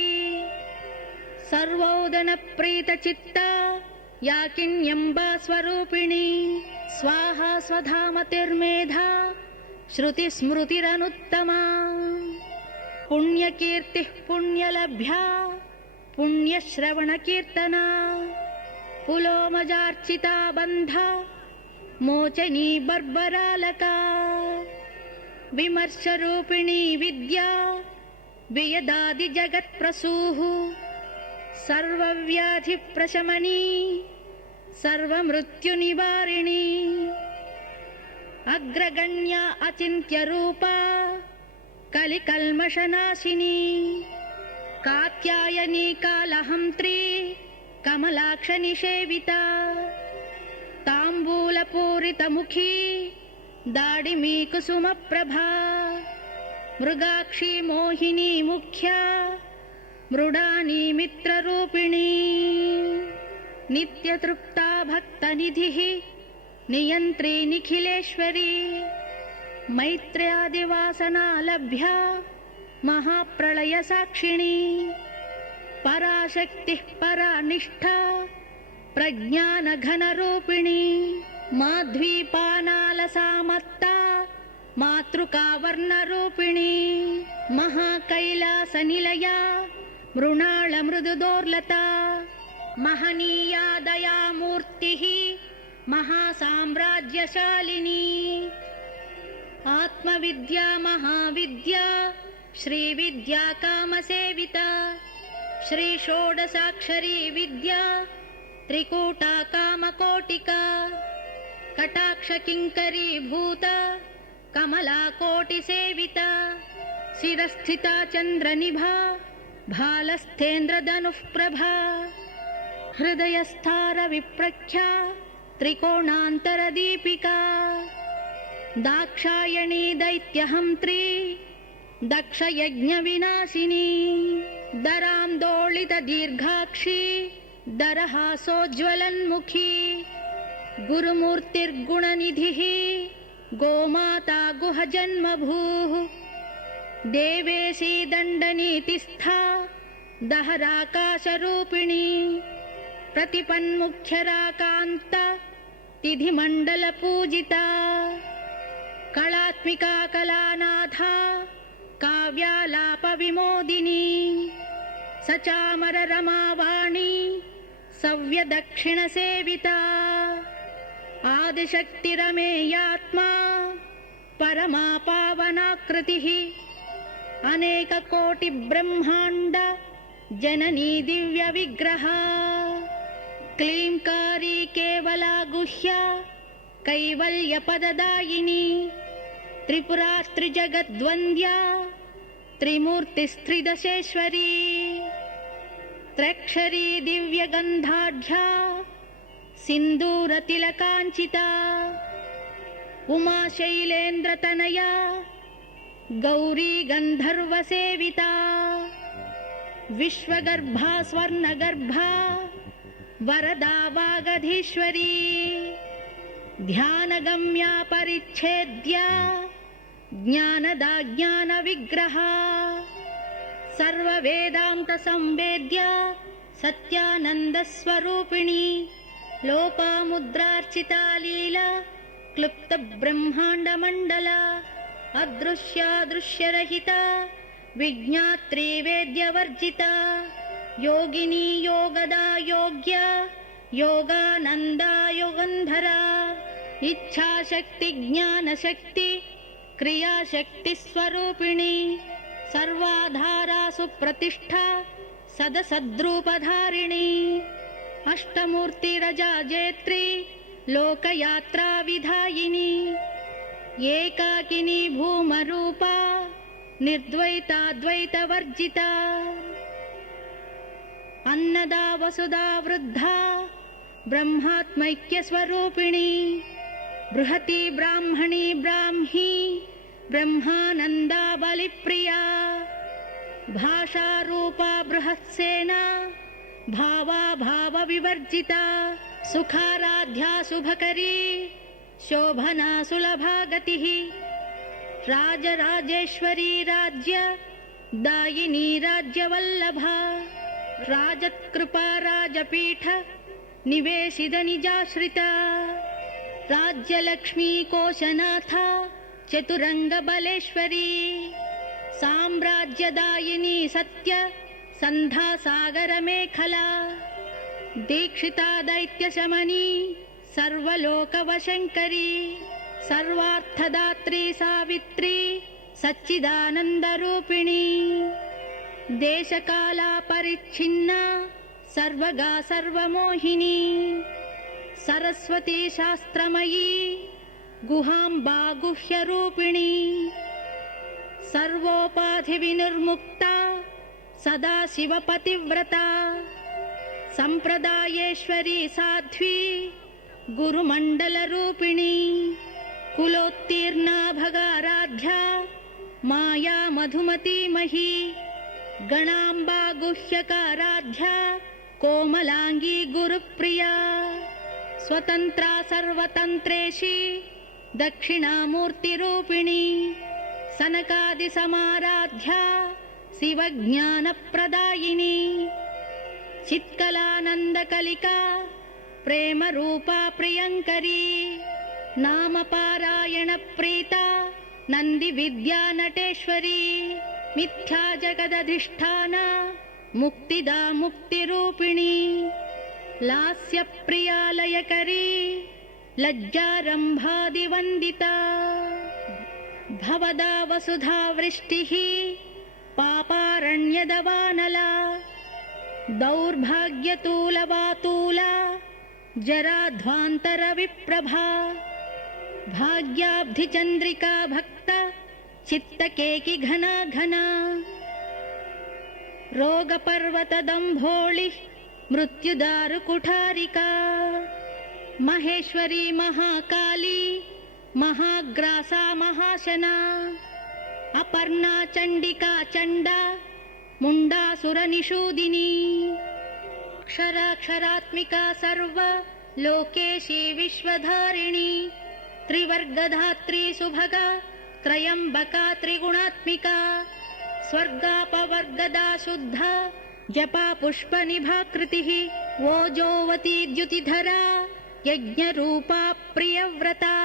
सर्वोदनप्रीतचित्ता याकिन्यम्बा स्वरूपिणी स्वाहा स्वधामतिर्मेधा श्रुतिस्मृतिरनुत्तमा पुण्यकीर्तिः पुण्यलभ्या पुण्यश्रवणकीर्तना पुलोमजार्चिता बन्धा मोचनी बर्बरालका विमर्शरूपिणी विद्या वियदादिजगत्प्रसूः सर्वव्याधिप्रशमनी सर्वमृत्युनिवारिणी अग्रगण्या अचिन्त्यरूपा कलिकल्मषनाशिनी कात्यायनी कालहन्त्री कमलाक्षनिषेविता ताम्बूलपूरितमुखी दाडिमी कुसुमप्रभा मृगाक्षी मोहिनी मुख्या मृडानी मित्ररूपिणी नित्यतृप्ता भक्तनिधिः नियन्त्री निखिलेश्वरी मैत्र्यादिवासना लभ्या महाप्रलयसाक्षिणी पराशक्तिः परानिष्ठा प्रज्ञानघनरूपिणी माध्वीपानालसामत्ता मातृकावर्णरूपिणी महाकैलासनिलया मृणालमृदुदोर्लता महनीया दयामूर्तिः महासागरसंस्थापिका बलशालिनी आत्मविद्या महाविद्या श्रीविद्या कामसेविता श्री षोडशाक्षरी विद्या त्रिकूटा कामकोटिका कटाक्ष किंकरी भूत कमला कोटिसेविता शिरस्थिता चंद्रनिभा भालस्थेन्द्रधनुः प्रभा हृदयस्थार विप्रख्या त्रिकोणान्तरदीपिका दाक्षायणी दैत्यहन्त्री दक्षयज्ञविनाशिनी दरान्दोलितदीर्घाक्षी दरहासोज्ज्वलन्मुखी गुरुमूर्तिर्गुणनिधिः गोमाता गुहजन्मभूः देवेशी दण्डनीतिस्था दहराकाशरूपिणी प्रतिपन्मुख्यराकान्त तिथिमण्डलपूजिता कलात्मिका कलानाथा काव्यालापविमोदिनी सचामर रमावाणी सव्यदक्षिणसेविता आदिशक्तिरमेयात्मा परमा पावनाकृतिः अनेककोटिब्रह्माण्ड जननी दिव्यविग्रहा क्लींकारी केवला गुह्या कैवल्यपददायिनी त्रिपुरास्त्रिजगद्वन्द्या त्रिमूर्तिस्त्रिदशेश्वरी त्रक्षरी दिव्यगन्धाढ्या सिन्दूरतिलकाञ्चिता उमा शैलेन्द्रतनया गौरी गन्धर्वसेविता विश्वगर्भा स्वर्णगर्भा वरदा वागधीश्वरी ध्यानगम्या परिच्छेद्या ज्ञानदा ज्ञानविग्रहा सर्ववेदान्तसंवेद्या सत्यानन्दस्वरूपिणी लोपामुद्रार्चिता लीला क्लुप्तब्रह्माण्डमण्डला अदृश्यादृश्यरहिता विज्ञात्री वेद्यवर्जिता योगिनी योगदा योग्या योगानन्दा योगन्धरा इच्छाशक्ति ज्ञानशक्ति क्रियाशक्ति स्वरूपिणी सर्वाधारा सुप्रतिष्ठा सदसद्रूपधारिणी अष्टमूर्तिरजा जेत्री लोकयात्रा विधायिनी एकाकिनी भूमरूपा निर्द्वैताद्वैतवर्जिता अन्नदा वसुधा वृद्धा ब्रह्मात्मैक्यस्वरूपिणी बृहती ब्राह्मणी ब्राह्मी ब्रह्मानन्दा बलिप्रिया भाषारूपा बृहत्सेना भावा भावविवर्जिता सुखाराध्या शुभकरी शोभना सुलभा गतिः राजराजेश्वरी राज्य दायिनी राज्यवल्लभा राजत्कृपा राजपीठ निवेशित निजाश्रिता राज्यलक्ष्मी कोशनाथा चतुरंगबलेश्वरी साम्राज्यदायिनी सत्य संधासागरमेखला दीक्षिता दैत्यशमनी सर्वलोकवशङ्करी सर्वार्थदात्री सावित्री सच्चिदानन्दरूपिणी देशकाला परिच्छिन्ना सर्वगा सर्वमोहिनी सरस्वती शास्त्रमयी गुहाम्बा गुह्यरूपिणी सर्वोपाधिविनिर्मुक्ता सदा शिवपतिव्रता संप्रदायेश्वरी साध्वी गुरुमण्डलरूपिणी कुलोत्तीर्णा भगाराध्या माया मधुमती मही गणाम्बा गुह्यकाराध्या कोमलांगी गुरुप्रिया स्वतंत्रा सर्वतंत्रेशी दक्षिणामूर्तिरूपिणी सनकादिसमाराध्या शिवज्ञानप्रदायिनी चित्कलानन्दकलिका प्रेमरूपा प्रियङ्करी नामपारायणप्रीता नन्दिविद्यानटेश्वरी मिथ्या जगदधिष्ठाना मुक्तिदा मुक्तिरूपिणी लास्यप्रियालयकरी लज्जारम्भादिवन्दिता भवदा वसुधा वृष्टिः पापारण्यदवानला दौर्भाग्यतूलवातूला जराध्वान्तरविप्रभा भाग्याब्धिचन्द्रिका भक्ता चित्तकेकि घना घना रोगपर्वतदम्भोळिः मृत्युदारुकुठारिका महेश्वरी महाकाली महाग्रासा महाशना अपर्णा चण्डिका चण्डा मुण्डासुरनिषूदिनी क्षराक्षरात्मिका सर्व लोकेशी विश्वधारिणी त्रिवर्गधात्री सुभगा त्रयम्बका त्रिगुणात्मिका स्वर्गापवर्गदा शुद्धा जपा पुष्पनिभाकृतिः ओजोवती द्युतिधरा यज्ञरूपा प्रियव्रता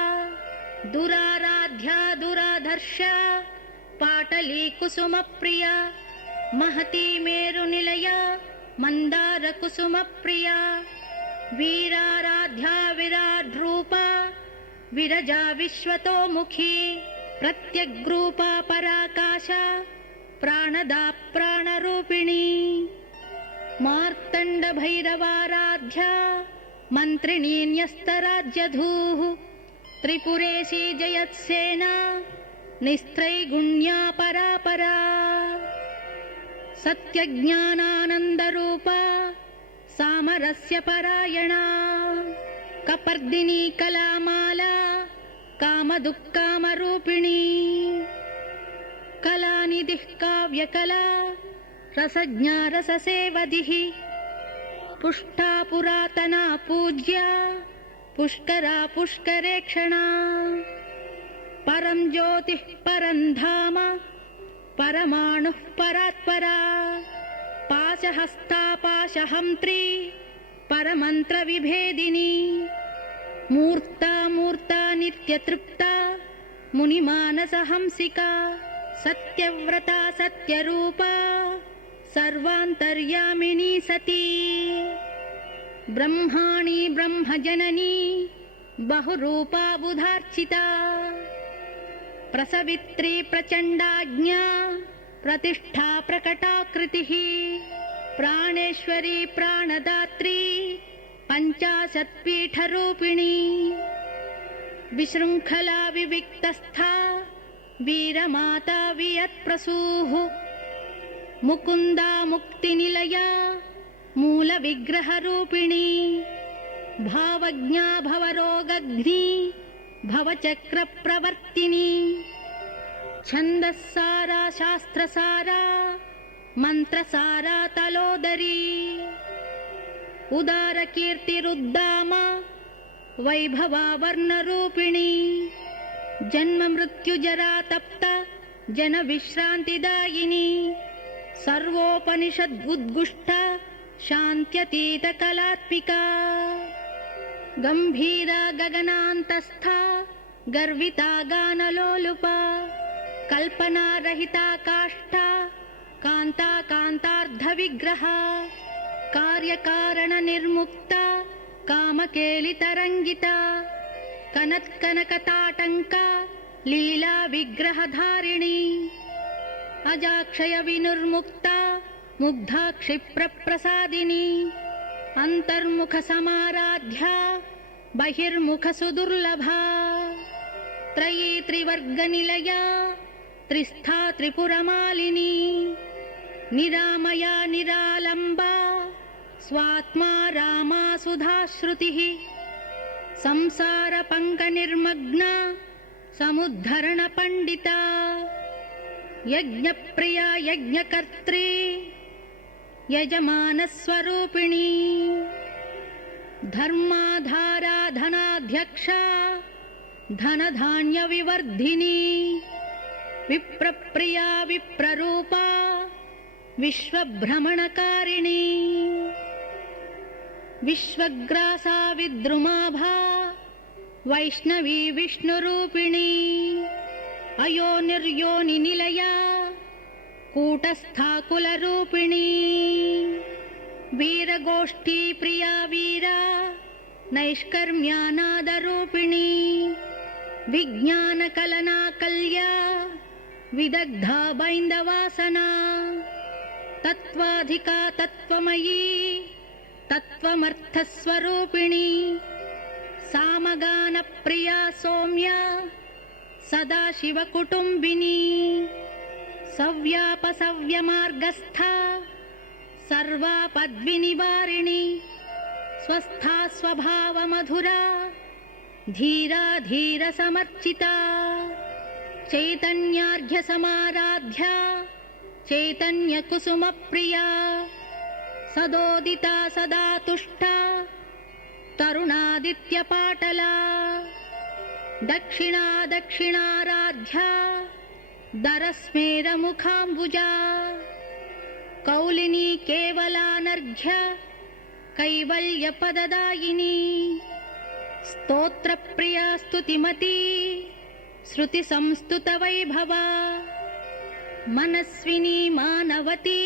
दुराराध्या दुराधर्षा पाटली कुसुमप्रिया महती मेरुनिलया मन्दारकुसुमप्रिया वीराराध्या विराड्रूपा विरजा विश्वतोमुखी प्रत्यग्रूपा पराकाशा प्राणदा प्राणरूपिणी मार्तण्डभैरवाराध्या मन्त्रिणी न्यस्तराज्यधूः त्रिपुरेशी जयत्सेना निस्त्रैगुण्या परापरा सत्यज्ञानानन्दरूपा सामरस्य परायणा कपर्दिनी कलामाला कामदुःकामरूपिणी कलानिधिः काव्यकला रसज्ञा रससेवधिः पुष्टा पुरातना पूज्या पुष्करा पुष्करेक्षणा परं ज्योतिः परं धाम परमाणुः परात्परा पाशहस्ता पाशहन्त्री परमन्त्रविभेदिनी मूर्ता मूर्ता नित्यतृप्ता मुनिमानसहंसिका सत्यव्रता सत्यरूपा सर्वान्तर्यामिनी सती ब्रह्माणी ब्रह्मजननी बहुरूपा बुधार्चिता प्रसवित्री प्रचण्डाज्ञा प्रतिष्ठा प्रकटाकृतिः प्राणेश्वरी प्राणदात्री पञ्चाशत्पीठरूपिणी विशृङ्खला विविक्तस्था वीरमाता वियत्प्रसूः मुकुन्दा मुक्तिनिलया मूलविग्रहरूपिणी भावज्ञा भवरोगघ्नी भवचक्रप्रवर्तिनी छन्दस्सारा शास्त्रसारा मन्त्रसारा तलोदरी उदारकीर्तिरुद्दामा वैभवा वर्णरूपिणी जन्ममृत्युजरा तप्ता जनविश्रान्तिदायिनी सर्वोपनिषदुद्गुष्टा शान्त्यतीतकलात्मिका गम्भीरा गगनान्तस्था गर्विता गानलोलुपा कल्पनारहिता काष्ठा कान्ता कान्तार्धविग्रहा कार्यकारणनिर्मुक्ता कामकेलितरङ्गिता कनत्कनकताटङ्का लीला विग्रहधारिणी अजाक्षय विनिर्मुक्ता मुग्धा क्षिप्रप्रसादिनी अंतर्मुख समाराध्या बहिर्मुख सुदुर्लभा त्रयी त्रिवर्गनिलया त्रिस्था त्रिपुरमालिनी निरामया निरालम्बा स्वात्मा रामा सुधाश्रुतिः संसारपङ्कनिर्मग्ना समुद्धरण पंडिता यज्ञप्रिया यज्ञकर्त्री यजमानस्वरूपिणी धर्माधारा धनाध्यक्षा धनधान्यविवर्धिनी विप्रप्रिया विप्ररूपा विश्वभ्रमणकारिणी विश्वग्रासा विद्रुमाभा वैष्णवी विष्णुरूपिणी अयोनिर्योनिनिलया कूटस्था कुलरूपिणी वीरगोष्ठी प्रिया वीरा नैष्कर्म्यानादरूपिणी विज्ञानकलना कल्या विदग्धा बैन्दवासना तत्त्वाधिका तत्त्वमयी तत्त्वमर्थस्वरूपिणी सामगानप्रिया सौम्या सदाशिवकुटुम्बिनी सव्यापसव्यमार्गस्था सर्वापद्विनिवारिणी स्वस्था स्वभावमधुरा धीरा धीरसमर्चिता चैतन्यार्घ्यसमाराध्या चैतन्यकुसुमप्रिया सदोदिता सदा तुष्टा तरुणादित्यपाटला दक्षिणा दक्षिणाराध्या दरस्मेरमुखाम्बुजा कौलिनी केवलानर्घ्य कैवल्यपददायिनी स्तोत्रप्रिया स्तुतिमती श्रुतिसंस्तुतवैभवा मनस्विनी मानवती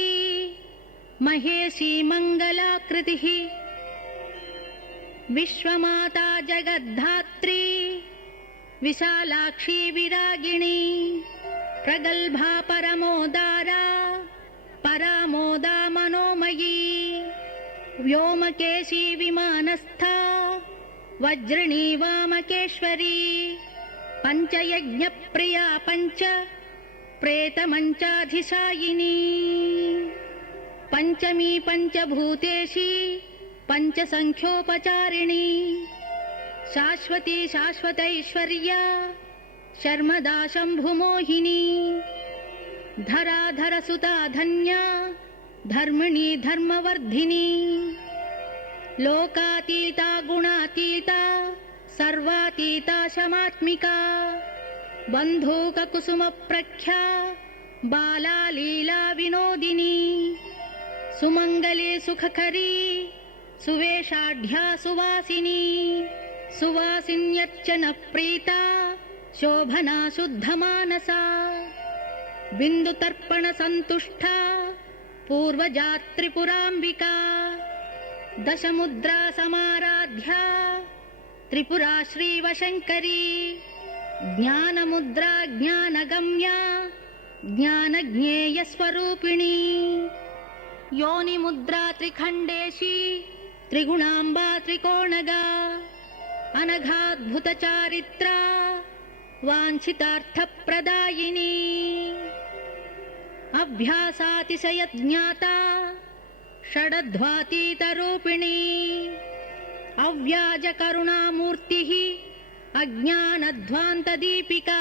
महेशी मङ्गलाकृतिः विश्वमाता जगद्धात्री विशालाक्षी विरागिणी प्रगल्भा परमोदारा परामोदा मनोमयी व्योमकेशी विमानस्था वज्रिणी वामकेश्वरी पञ्चयज्ञप्रिया पञ्च प्रेतमञ्चाधिशायिनी पञ्चमी पञ्चभूतेशी पञ्चसङ्ख्योपचारिणी शाश्वती शाश्वतैश्वर्या शर्मदा शम्भुमोहिनी धराधरसुता धन्या धर्मिणी धर्मवर्धिनी लोकातीता गुणातीता सर्वातीता शमात्मिका बन्धूककुसुमप्रख्या बाला लीला विनोदिनी सुमङ्गली सुखकरी सुवेशाढ्या सुवासिनी सुवासिन्यर्चनप्रीता शोभना शुद्धमानसा बिन्दुतर्पणसन्तुष्टा पूर्वजा त्रिपुराम्बिका दशमुद्रा समाराध्या त्रिपुरा श्रीवशङ्करी ज्ञानमुद्रा ज्ञानगम्या ज्ञानज्ञेयस्वरूपिणी योनिमुद्रा त्रिखण्डेशी त्रिगुणाम्बा त्रिकोणगा अनघाद्भुतचारित्रा वाञ्छितार्थप्रदायिनी अभ्यासातिशयज्ञाता षडध्वातीतरूपिणी अव्याजकरुणामूर्तिः अज्ञानध्वान्तदीपिका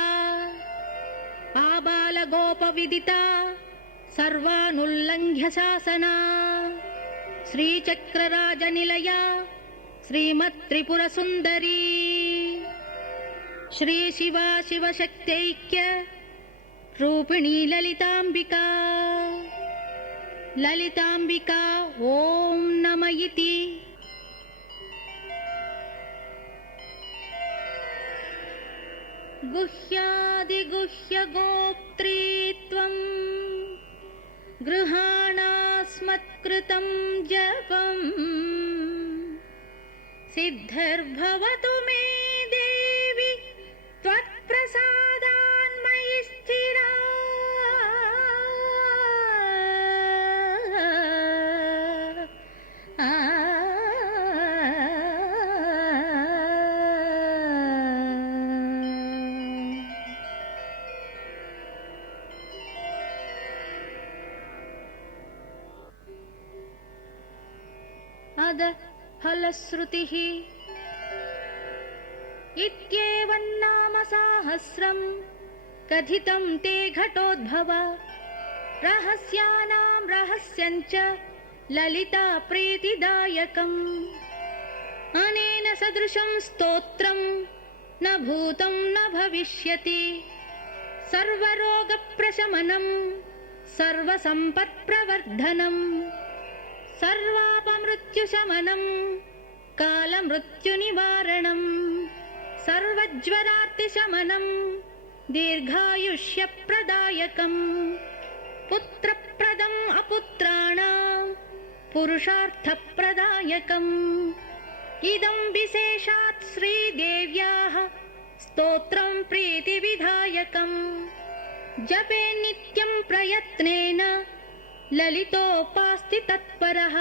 आबालगोपविदिता सर्वानुल्लङ्घ्य शासना श्रीचक्रराजनिलया श्रीमत्त्रिपुरसुन्दरी श्रीशिवा शिवशक्त्यैक्य रूपिणी ललिताम्बिका ललिताम्बिका ॐ नम इति गुह्यादिगुह्यगोप्त्रीत्वं गृहाणास्मत्कृतं जपम् सिद्धिर्भवतु मे देवि त्वत्प्रसादान्मयि स्थिरा अद फलश्रुतिः इत्येवन्नाम साहस्रं कथितं ते घटोद्भव रहस्यानां रहस्यञ्च ललिता प्रीतिदायकम् अनेन सदृशं स्तोत्रं न भूतं न भविष्यति सर्वरोगप्रशमनं सर्वसम्पत्प्रवर्धनं सर्वापमृत्युशमनं कालमृत्युनिवारणं सर्वज्वरार्तिशमनं दीर्घायुष्यप्रदायकं पुत्रप्रदम् अपुत्राणां पुरुषार्थप्रदायकं इदं विशेषात् श्रीदेव्याः स्तोत्रं प्रीतिविधायकम् जपे नित्यं प्रयत्नेन ललितोपास्ति तत्परः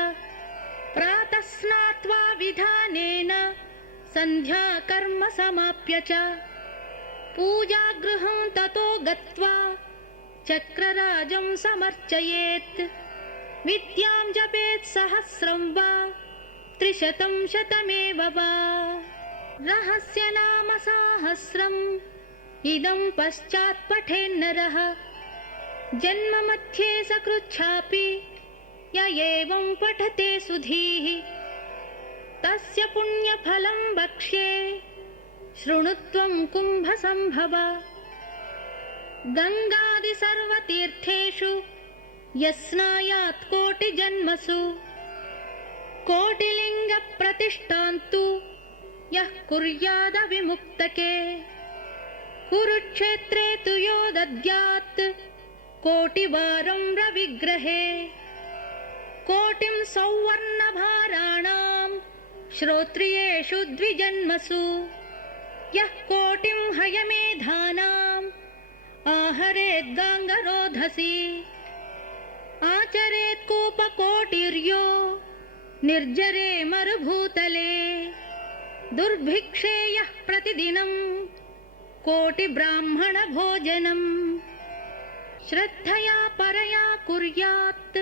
प्रातः स्नात्वा विधानेन सन्ध्याकर्म समाप्य च पूजागृहं ततो गत्वा चक्रराजं समर्चयेत् विद्यां जपेत् सहस्रं वा 300 शतमेव वा रहस्य नाम साहस्रम् इदं पश्चात् पठेन्नरः जन्म मध्ये सकृच्छापि य एवं पठते सुधीः तस्य पुण्यफलं वक्ष्ये शृणुत्वं कुम्भसम्भव गङ्गादि सर्वतीर्थेषु यस्नायात् कोटिजन्मसु कोटिलिङ्गप्रतिष्ठान्तु यः कुर्यादविमुक्तके कुरुक्षेत्रे तु यो दद्यात् कोटिवारं रविग्रहे कोटिं सौवर्णभाराणां श्रोत्रियेषु द्विजन्मसु यः कोटिं हयमेधानाम् आहरेद्गाङ्गरोधसी आचरेत् कूपकोटिर्यो निर्जरे मरुभूतले दुर्भिक्षे यः प्रतिदिनं कोटिब्राह्मणभोजनम् श्रद्धया परया कुर्यात्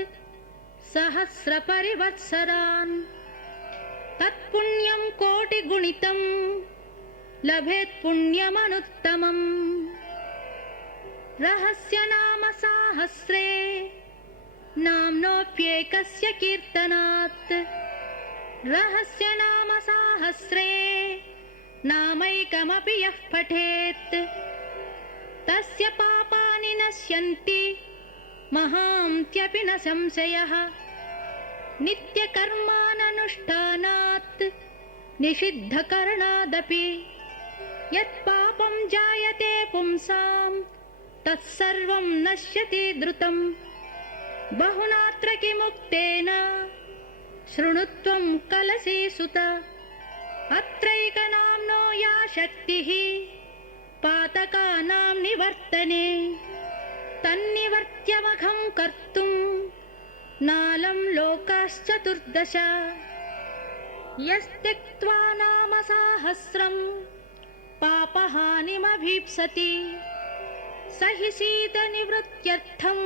सहस्रपरिवत्सरान् तत्पुण्यं कोटिगुणितं लभेत् पुण्यमनुत्तमम् रहस्य नाम साहस्रे नाम्नोऽप्येकस्य कीर्तनात् रहस्य नाम साहस्रे नामैकमपि यः पठेत् तस्य पापानि नश्यन्ति महान्त्यपि न संशयः नित्यकर्माननुष्ठानात् निषिद्धकरणादपि यत्पापं जायते पुंसां तत्सर्वं नश्यति द्रुतम् बहुनात्र किमुक्तेन शृणुत्वं कलसीसुत अत्रैकनाम्नो या शक्तिः पातकानां निवर्तने तन्निवर्त्यमघं कर्तुं नालं लोकाश्चतुर्दश यस्त्यक्त्वा नाम साहस्रं पापहानिमभीप्सति स हि शीतनिवृत्त्यर्थं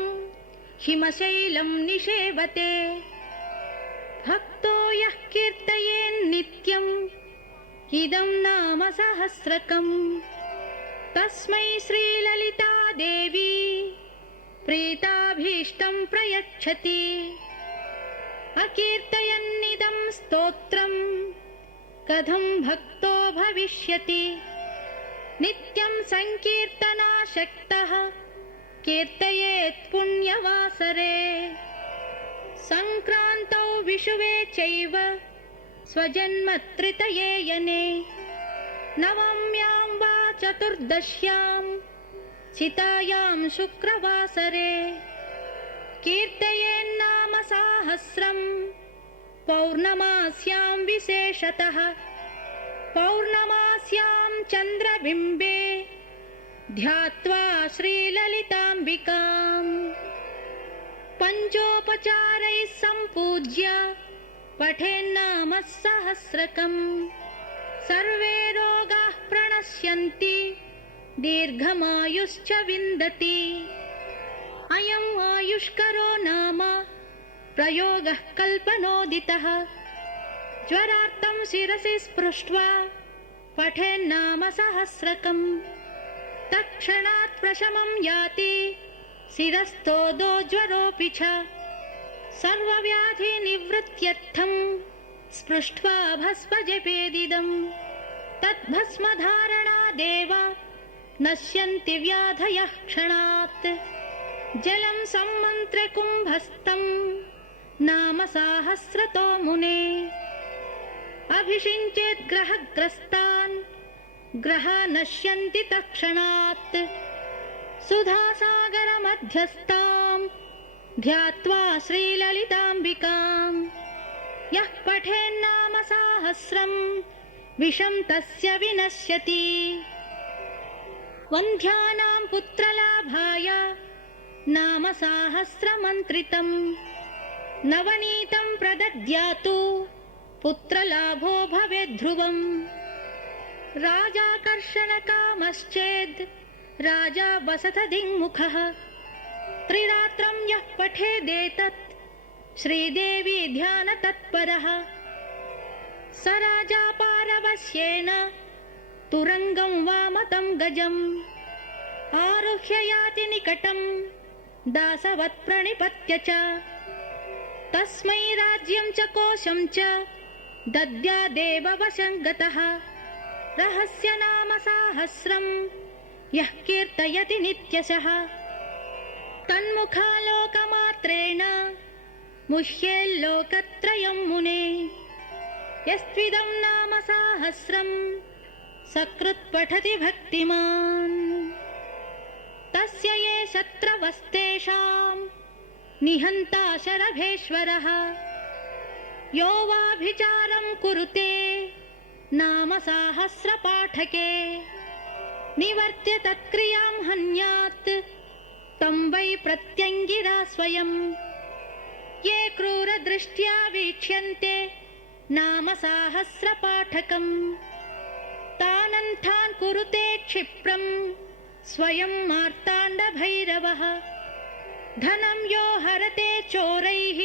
हिमशैलं निषेवते भक्तो यः कीर्तयेन्नित्यम् इदं नाम सहस्रकम् तस्मै श्रीललिता देवी प्रीताभीष्टं प्रयच्छति अकीर्तयन्निदं स्तोत्रं कथं भक्तो भविष्यति नित्यं संकीर्तनाशक्तः कीर्तयेत् पुण्यवासरे संक्रान्तौ विषुवे चैव स्वजन्मत्रितये यने नवम्यां वा चतुर्दश्यां चितायां शुक्रवासरे कीर्तयेन्नाम साहस्रं पौर्णमास्यां विशेषतः पौर्णमास्यां चन्द्रबिम्बे ध्यात्वा श्रीललिताम्बिकाम् पञ्चोपचारैः सम्पूज्य पठेन्नाम सहस्रकम् सर्वे रोगाः प्रणश्यन्ति दीर्घमायुश्च विन्दति अयम् आयुष्करो नाम प्रयोगः कल्पनोदितः ज्वरार्थं शिरसि स्पृष्ट्वा पठेन्नाम सहस्रकम् तत्क्षणात् प्रशमं याति शिरस्थोदो ज्वरोऽपि च सर्वव्याधिनिवृत्त्यर्थं स्पृष्ट्वा भस्म जपेदिदं तद्भस्मधारणादेव नश्यन्ति व्याधयः क्षणात् जलं सम्मन्त्र्य कुम्भस्थं नाम साहस्रतो मुने अभिषिञ्चेत् ग्रहग्रस्तान् ग्रहा नश्यन्ति तत्क्षणात् सुधासागरमध्यस्थां ध्यात्वा श्रीललिताम्बिकाम् यः पठेन्नाम सहस्रं विषं तस्य विनश्यति। वन्ध्यानां पुत्रलाभाय नाम सहस्रमन्त्रितम् नवनीतं प्रदद्यातु पुत्रलाभो भवेत् ध्रुवम्। राजाकर्षणकामश्चेद् राजा वसतदिङ्मुखः त्रिरात्रं यः पठेदेतत् श्रीदेवी ध्यानतत्परः स राजा पारवश्येन तुरङ्गं वामतं गजम् आरुह्य याति निकटं दासवत् प्रणिपत्य च तस्मै राज्यं च कोशं च दद्यादेव वशं गतः। रहस्य नाम सहस्रं यः कीर्तयति नित्यशः तन्मुखालोकमात्रेण मुह्येल्लोकत्रयं मुने। यस्त्विदं नाम सहस्रं सकृत् पठति भक्तिमान् तस्य ये शत्रवस्तेषां निहन्ता शरभेश्वरः। यो वाभिचारं कुरुते नाम सहस्रपाठके निवर्त्य तत्क्रियां हन्यात् तं वै प्रत्यङ्गिरा स्वयं। ये क्रूरदृष्ट्या वीक्ष्यन्ते नाम सहस्रपाठकम् तानन्थान् कुरुते क्षिप्रम् स्वयं मार्ताण्डभैरवः। धनं यो हरते चोरैः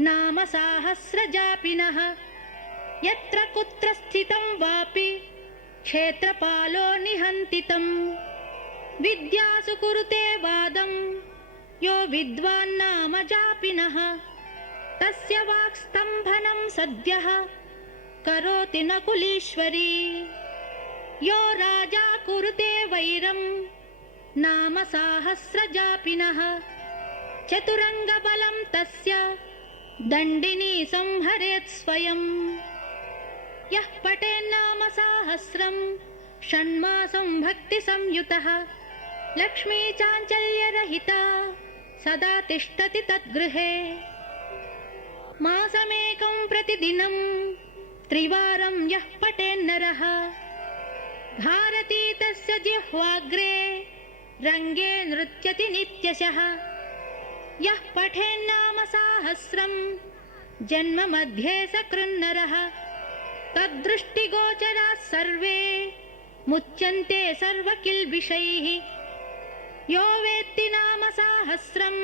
नाम सहस्रजापिनः यत्र कुत्र स्थितं वापि क्षेत्रपालो निहन्तितम्। विद्यासु कुरुते वादं यो विद्वान् नाम जापिनः तस्य वाक्स्तम्भनं सद्यः करोति न कुलीश्वरी। यो राजा कुरुते वैरं नाम सहस्रजापिनः चतुरङ्गबलं तस्य दण्डिनी संहरेत् स्वयं। यः पठेन्नाम सहस्रं षण्मासं भक्तिसंयुतः लक्ष्मी चाञ्चल्यरहिता सदा तिष्ठति तद्गृहे। मासमेकं प्रतिदिनं त्रिवारं यः पठेन्नरः भारती तस्य जिह्वाग्रे रङ्गे नृत्यति नित्यशः। यः पठेन्नाम सहस्रं जन्म मध्ये सकृन्नरः तद्दृष्टिगोचराः सर्वे मुच्यन्ते सर्वकिल्बिषैः। यो वेत्ति नाम सहस्रं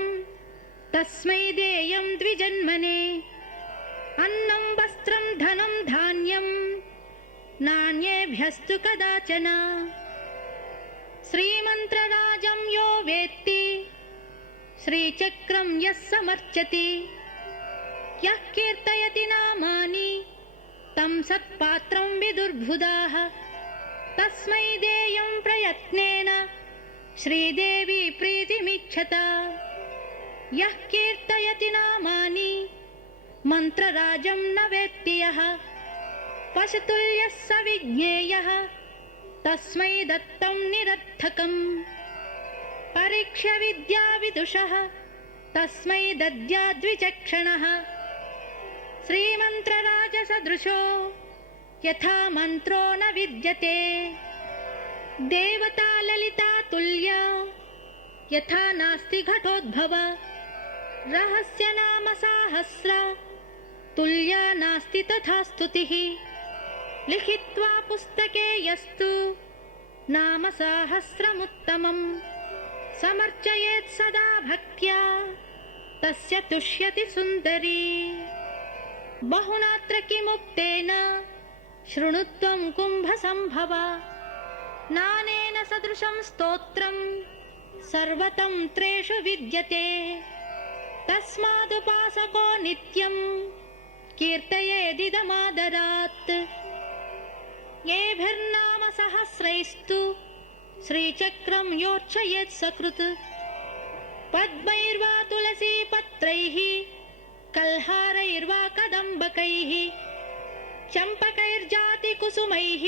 तस्मै देयं द्विजन्मने अन्नं वस्त्रं धनं धान्यं नान्येभ्यस्तु कदाचन। श्रीमन्त्रराजं यो वेत्ति श्रीचक्रं यः समर्चति यः कीर्तयति नामानि तं सत्पात्रं विदुर्बुधाः। तस्मै देयं प्रयत्नेन श्रीदेवी प्रीतिमिच्छता। यः कीर्तयति नामानि मन्त्रराजं न वेत्ति यः पशुतुल्यः स विज्ञेयः तस्मै दत्तं निरर्थकम्। परीक्ष्य विद्या विदुषः तस्मै दद्याद्विचक्षणः। श्रीमन्त्रराजसदृशो यथा मन्त्रो न विद्यते देवता ललिता तुल्या यथा नास्ति घटोद्भव। रहस्य नाम सहस्र तुल्या नास्ति तथा स्तुतिः लिखित्वा पुस्तके यस्तु नाम सहस्रमुत्तमम् समर्चयेत् सदा भक्त्या तस्य तुष्यति सुन्दरी। बहुनात्र किमुक्तेन शृणुत्वं कुम्भसम्भव नानेन सदृशं स्तोत्रं सर्वतन्त्रेषु विद्यते। तस्मादुपासको नित्यं कीर्तयेदिदमादरात्। येभिर्नाम सहस्रैस्तु श्रीचक्रं योर्चयेत् सकृत् पद्मैर्वा तुलसीपत्रैः कल्हारैर्वा कदम्बकैः चम्पकैर्जातिकुसुमैः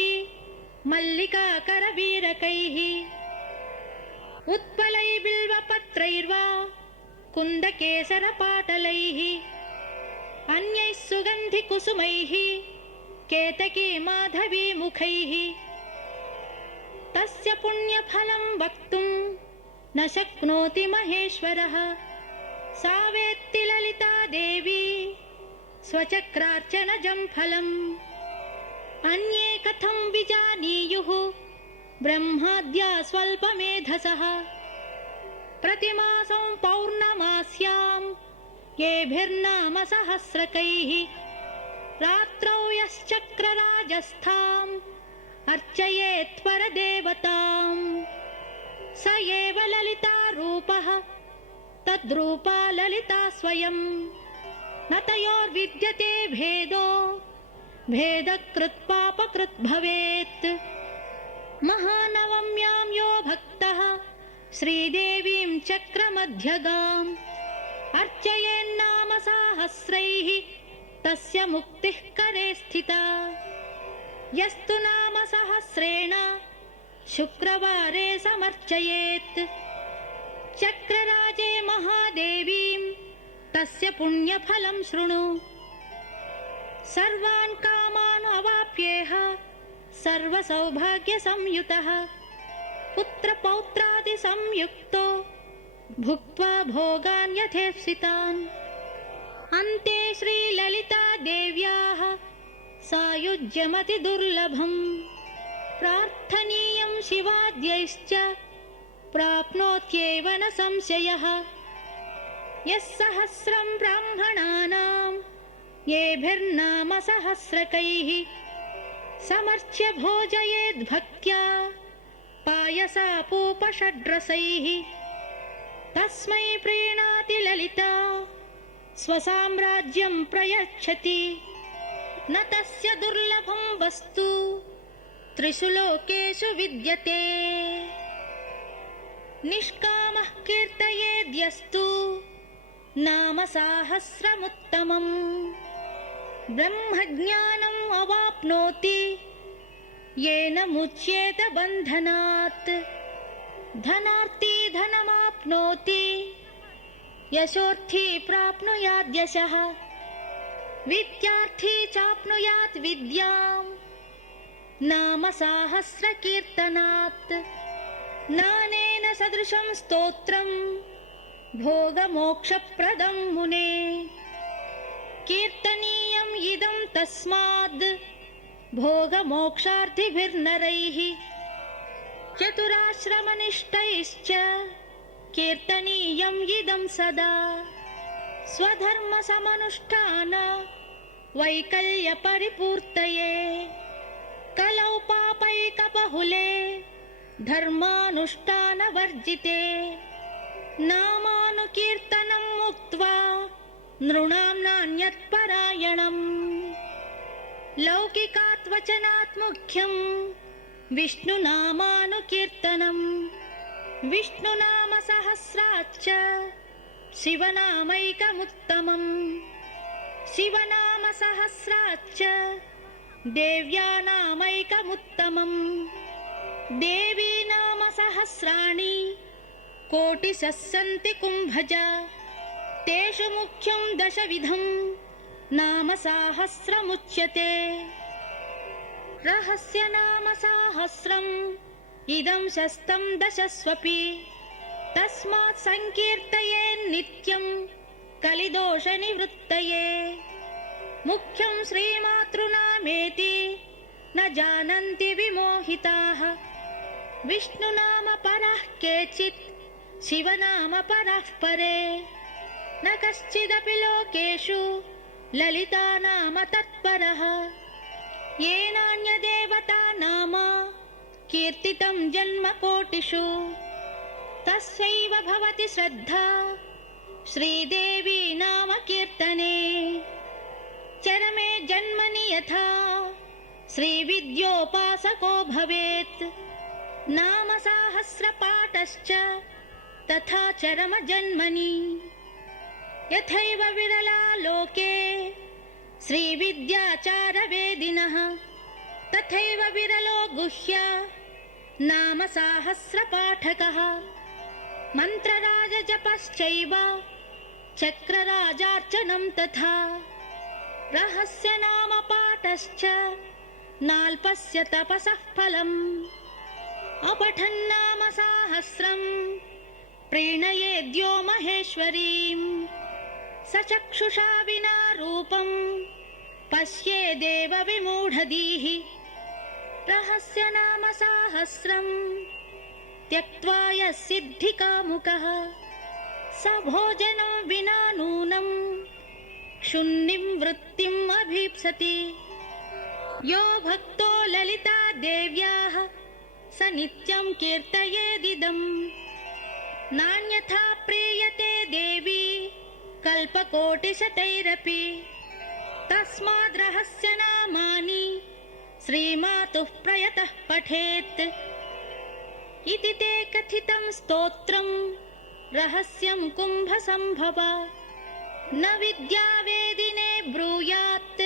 मल्लिकाकरवीरकैः उत्पलैः बिल्वपत्रैर्वा कुन्दकेसरपाटलैः अन्यैः सुगन्धिकुसुमैः केतकी माधवी मुखैः तस्य पुण्यफलं वक्तुं न शक्नोति महेश्वरः सा वेत्ति ललिता देवी स्वचक्रार्चनजं फलम् अन्ये कथं विजानीयुः ब्रह्माद्या स्वल्पमेधसः प्रतिमासं पौर्णमास्यां येभिर्नाम सहस्रकैः रात्रौ यश्चक्रराजस्थाम् अर्चयेत् परदेवताम् स एव ललिता रूपः तद्रूपा ललिता स्वयं न तयोर्विद्यते भेदो भेदकृत् पापकृत् भवेत् महानवम्यां यो भक्तः श्रीदेवीं चक्रमध्यगाम् अर्चयेन्नाम साहस्रैः तस्य मुक्तिः करे स्थिता यस्तु नाम सहस्रेण शुक्रवारे समर्चयेत् चक्रराजे महादेवीं तस्य पुण्यफलं शृणु सर्वान् कामान् अवाप्येह सर्वसौभाग्यसंयुतः पुत्रपौत्रादिसंयुक्तो भुक्त्वा भोगान् यथेप्सितान् अन्ते श्रीललिता देव्याः सायुज्यमति दुर्लभम् प्रार्थनीयं शिवाद्यैश्च प्राप्नोत्येव न संशयः यः सहस्रं ब्राह्मणानां येभिर्नाम सहस्रकैः समर्च्य भोजयेद्भक्त्या पायसापूपषड्रसैः तस्मै प्रीणाति ललिता स्वसाम्राज्यं प्रयच्छति न तस्य दुर्लभं वस्तु त्रिषु लोकेषु विद्यते निष्कामः कीर्तयेद्यस्तु नाम साहस्रमुत्तमम् ब्रह्मज्ञानम् अवाप्नोति येन मुच्येत बन्धनात् धनार्थी धनमाप्नोति यशोर्थी प्राप्नुयाद्यशः विद्यार्थी चाप्नुयात् विद्याम् नाम साहस्रकीर्तनात् नानेन सदृशं स्तोत्रं भोगमोक्षप्रदं मुने कीर्तनीयम् इदं तस्माद् भोगमोक्षार्थिभिर्नरैः चतुराश्रमनिष्ठैश्च कीर्तनीयम् इदं सदा स्वधर्मसमनुष्ठान वैकल्यपरिपूर्तये कलौ पापैकबहुले धर्मानुष्ठानवर्जिते नामानुकीर्तनं मुक्त्वा नृणां नान्यत्परायणम् लौकिकात् वचनात् मुख्यं विष्णुनामानुकीर्तनम् विष्णुनाम सहस्राच्च शिवनामैकमुत्तमम् शिवनाम सहस्राच्च देव्या नामैकमुत्तमम् देवी नाम सहस्राणि कोटिशः सन्ति कुम्भजा तेषु मुख्यं दशविधं नाम साहस्रमुच्यते रहस्य नाम साहस्रम् इदं शस्तं दशस्वपि तस्मात् संकीर्तयेन्नित्यं कलिदोषनिवृत्तये मुख्यं श्रीमातृनामेति न जानन्ति विमोहिताः विष्णुनाम परः केचित् शिवनाम परः परे न कश्चिदपि लोकेषु ललिता नाम तत्परः येनान्यदेवता नाम कीर्तितं जन्मकोटिषु तस्यैव भवति श्रद्धा श्रीदेवी नाम कीर्तने चरमे जन्मनि यथा श्रीविद्योपासको भवेत् नाम साहस्रपाठश्च तथा चरम जन्मनि यथैव विरला लोके श्रीविद्याचारवेदिनः तथैव विरलो गुह्या नाम साहस्रपाठकः मन्त्रराजजपश्चैव चक्रराजार्चनं तथा रहस्य नाम पाठश्च नाल्पस्य तपसः फलम् अपठन्नाम साहस्रम् प्रीणयेद्यो महेश्वरीम् स चक्षुषा विना रूपम् पश्येदेव विमूढधीः रहस्य नाम साहस्रम् त्यक्त्वा यः सिद्धिकामुकः स भोजनं विना नूनम् शून्यं वृत्तिम् अभीप्सति यो भक्तो ललिता देव्याः स नित्यं कीर्तयेदिदम् नान्यथा प्रीयते देवी कल्पकोटिशतैरपि तस्माद् रहस्य नामानि श्रीमातुः प्रयतः पठेत् इति ते कथितं स्तोत्रम् रहस्यं कुम्भसम्भवा न विद्यावेदिने ब्रूयात्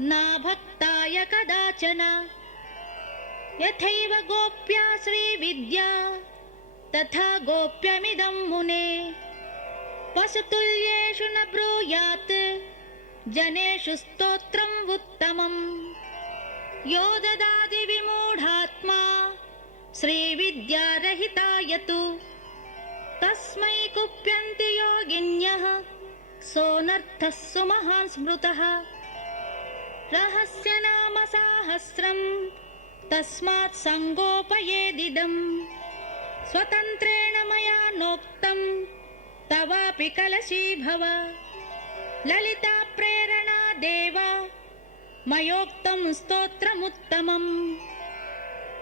न भक्ताय कदाचन यथैव गोप्या श्रीविद्या तथा गोप्यमिदं मुने पशुतुल्येषु न ब्रूयात् जनेषु स्तोत्रम् उत्तमम् यो ददाति विमूढात्मा श्रीविद्यारहिताय तु तस्मै कुप्यन्ति योगिन्यः सोऽनर्थः सुमहान् स्मृतः रहस्य नाम साहस्रम् तस्मात् सङ्गोपयेदिदम् स्वतन्त्रेण मया नोक्तम् तवापि कलशी भव ललिता प्रेरणा देव मयोक्तं स्तोत्रमुत्तमम्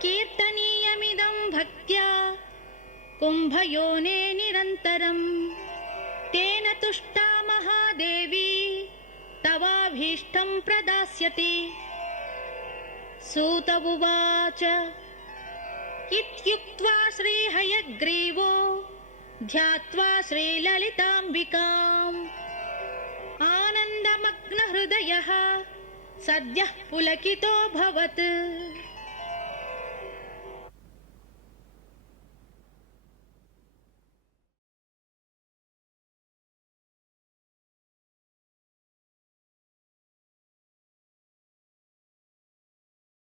कीर्तनीयमिदं भक्त्या कुम्भयोने निरन्तरम् तेन तुष्टा महादेवी तवाभीष्टं प्रदास्यति सूत उवाच इत्युक्त्वा श्रीहयग्रीवो ध्यात्वा श्रीललिताम्बिकाम् आनन्दमग्नहृदयः सद्यः पुलकितोऽभवत्।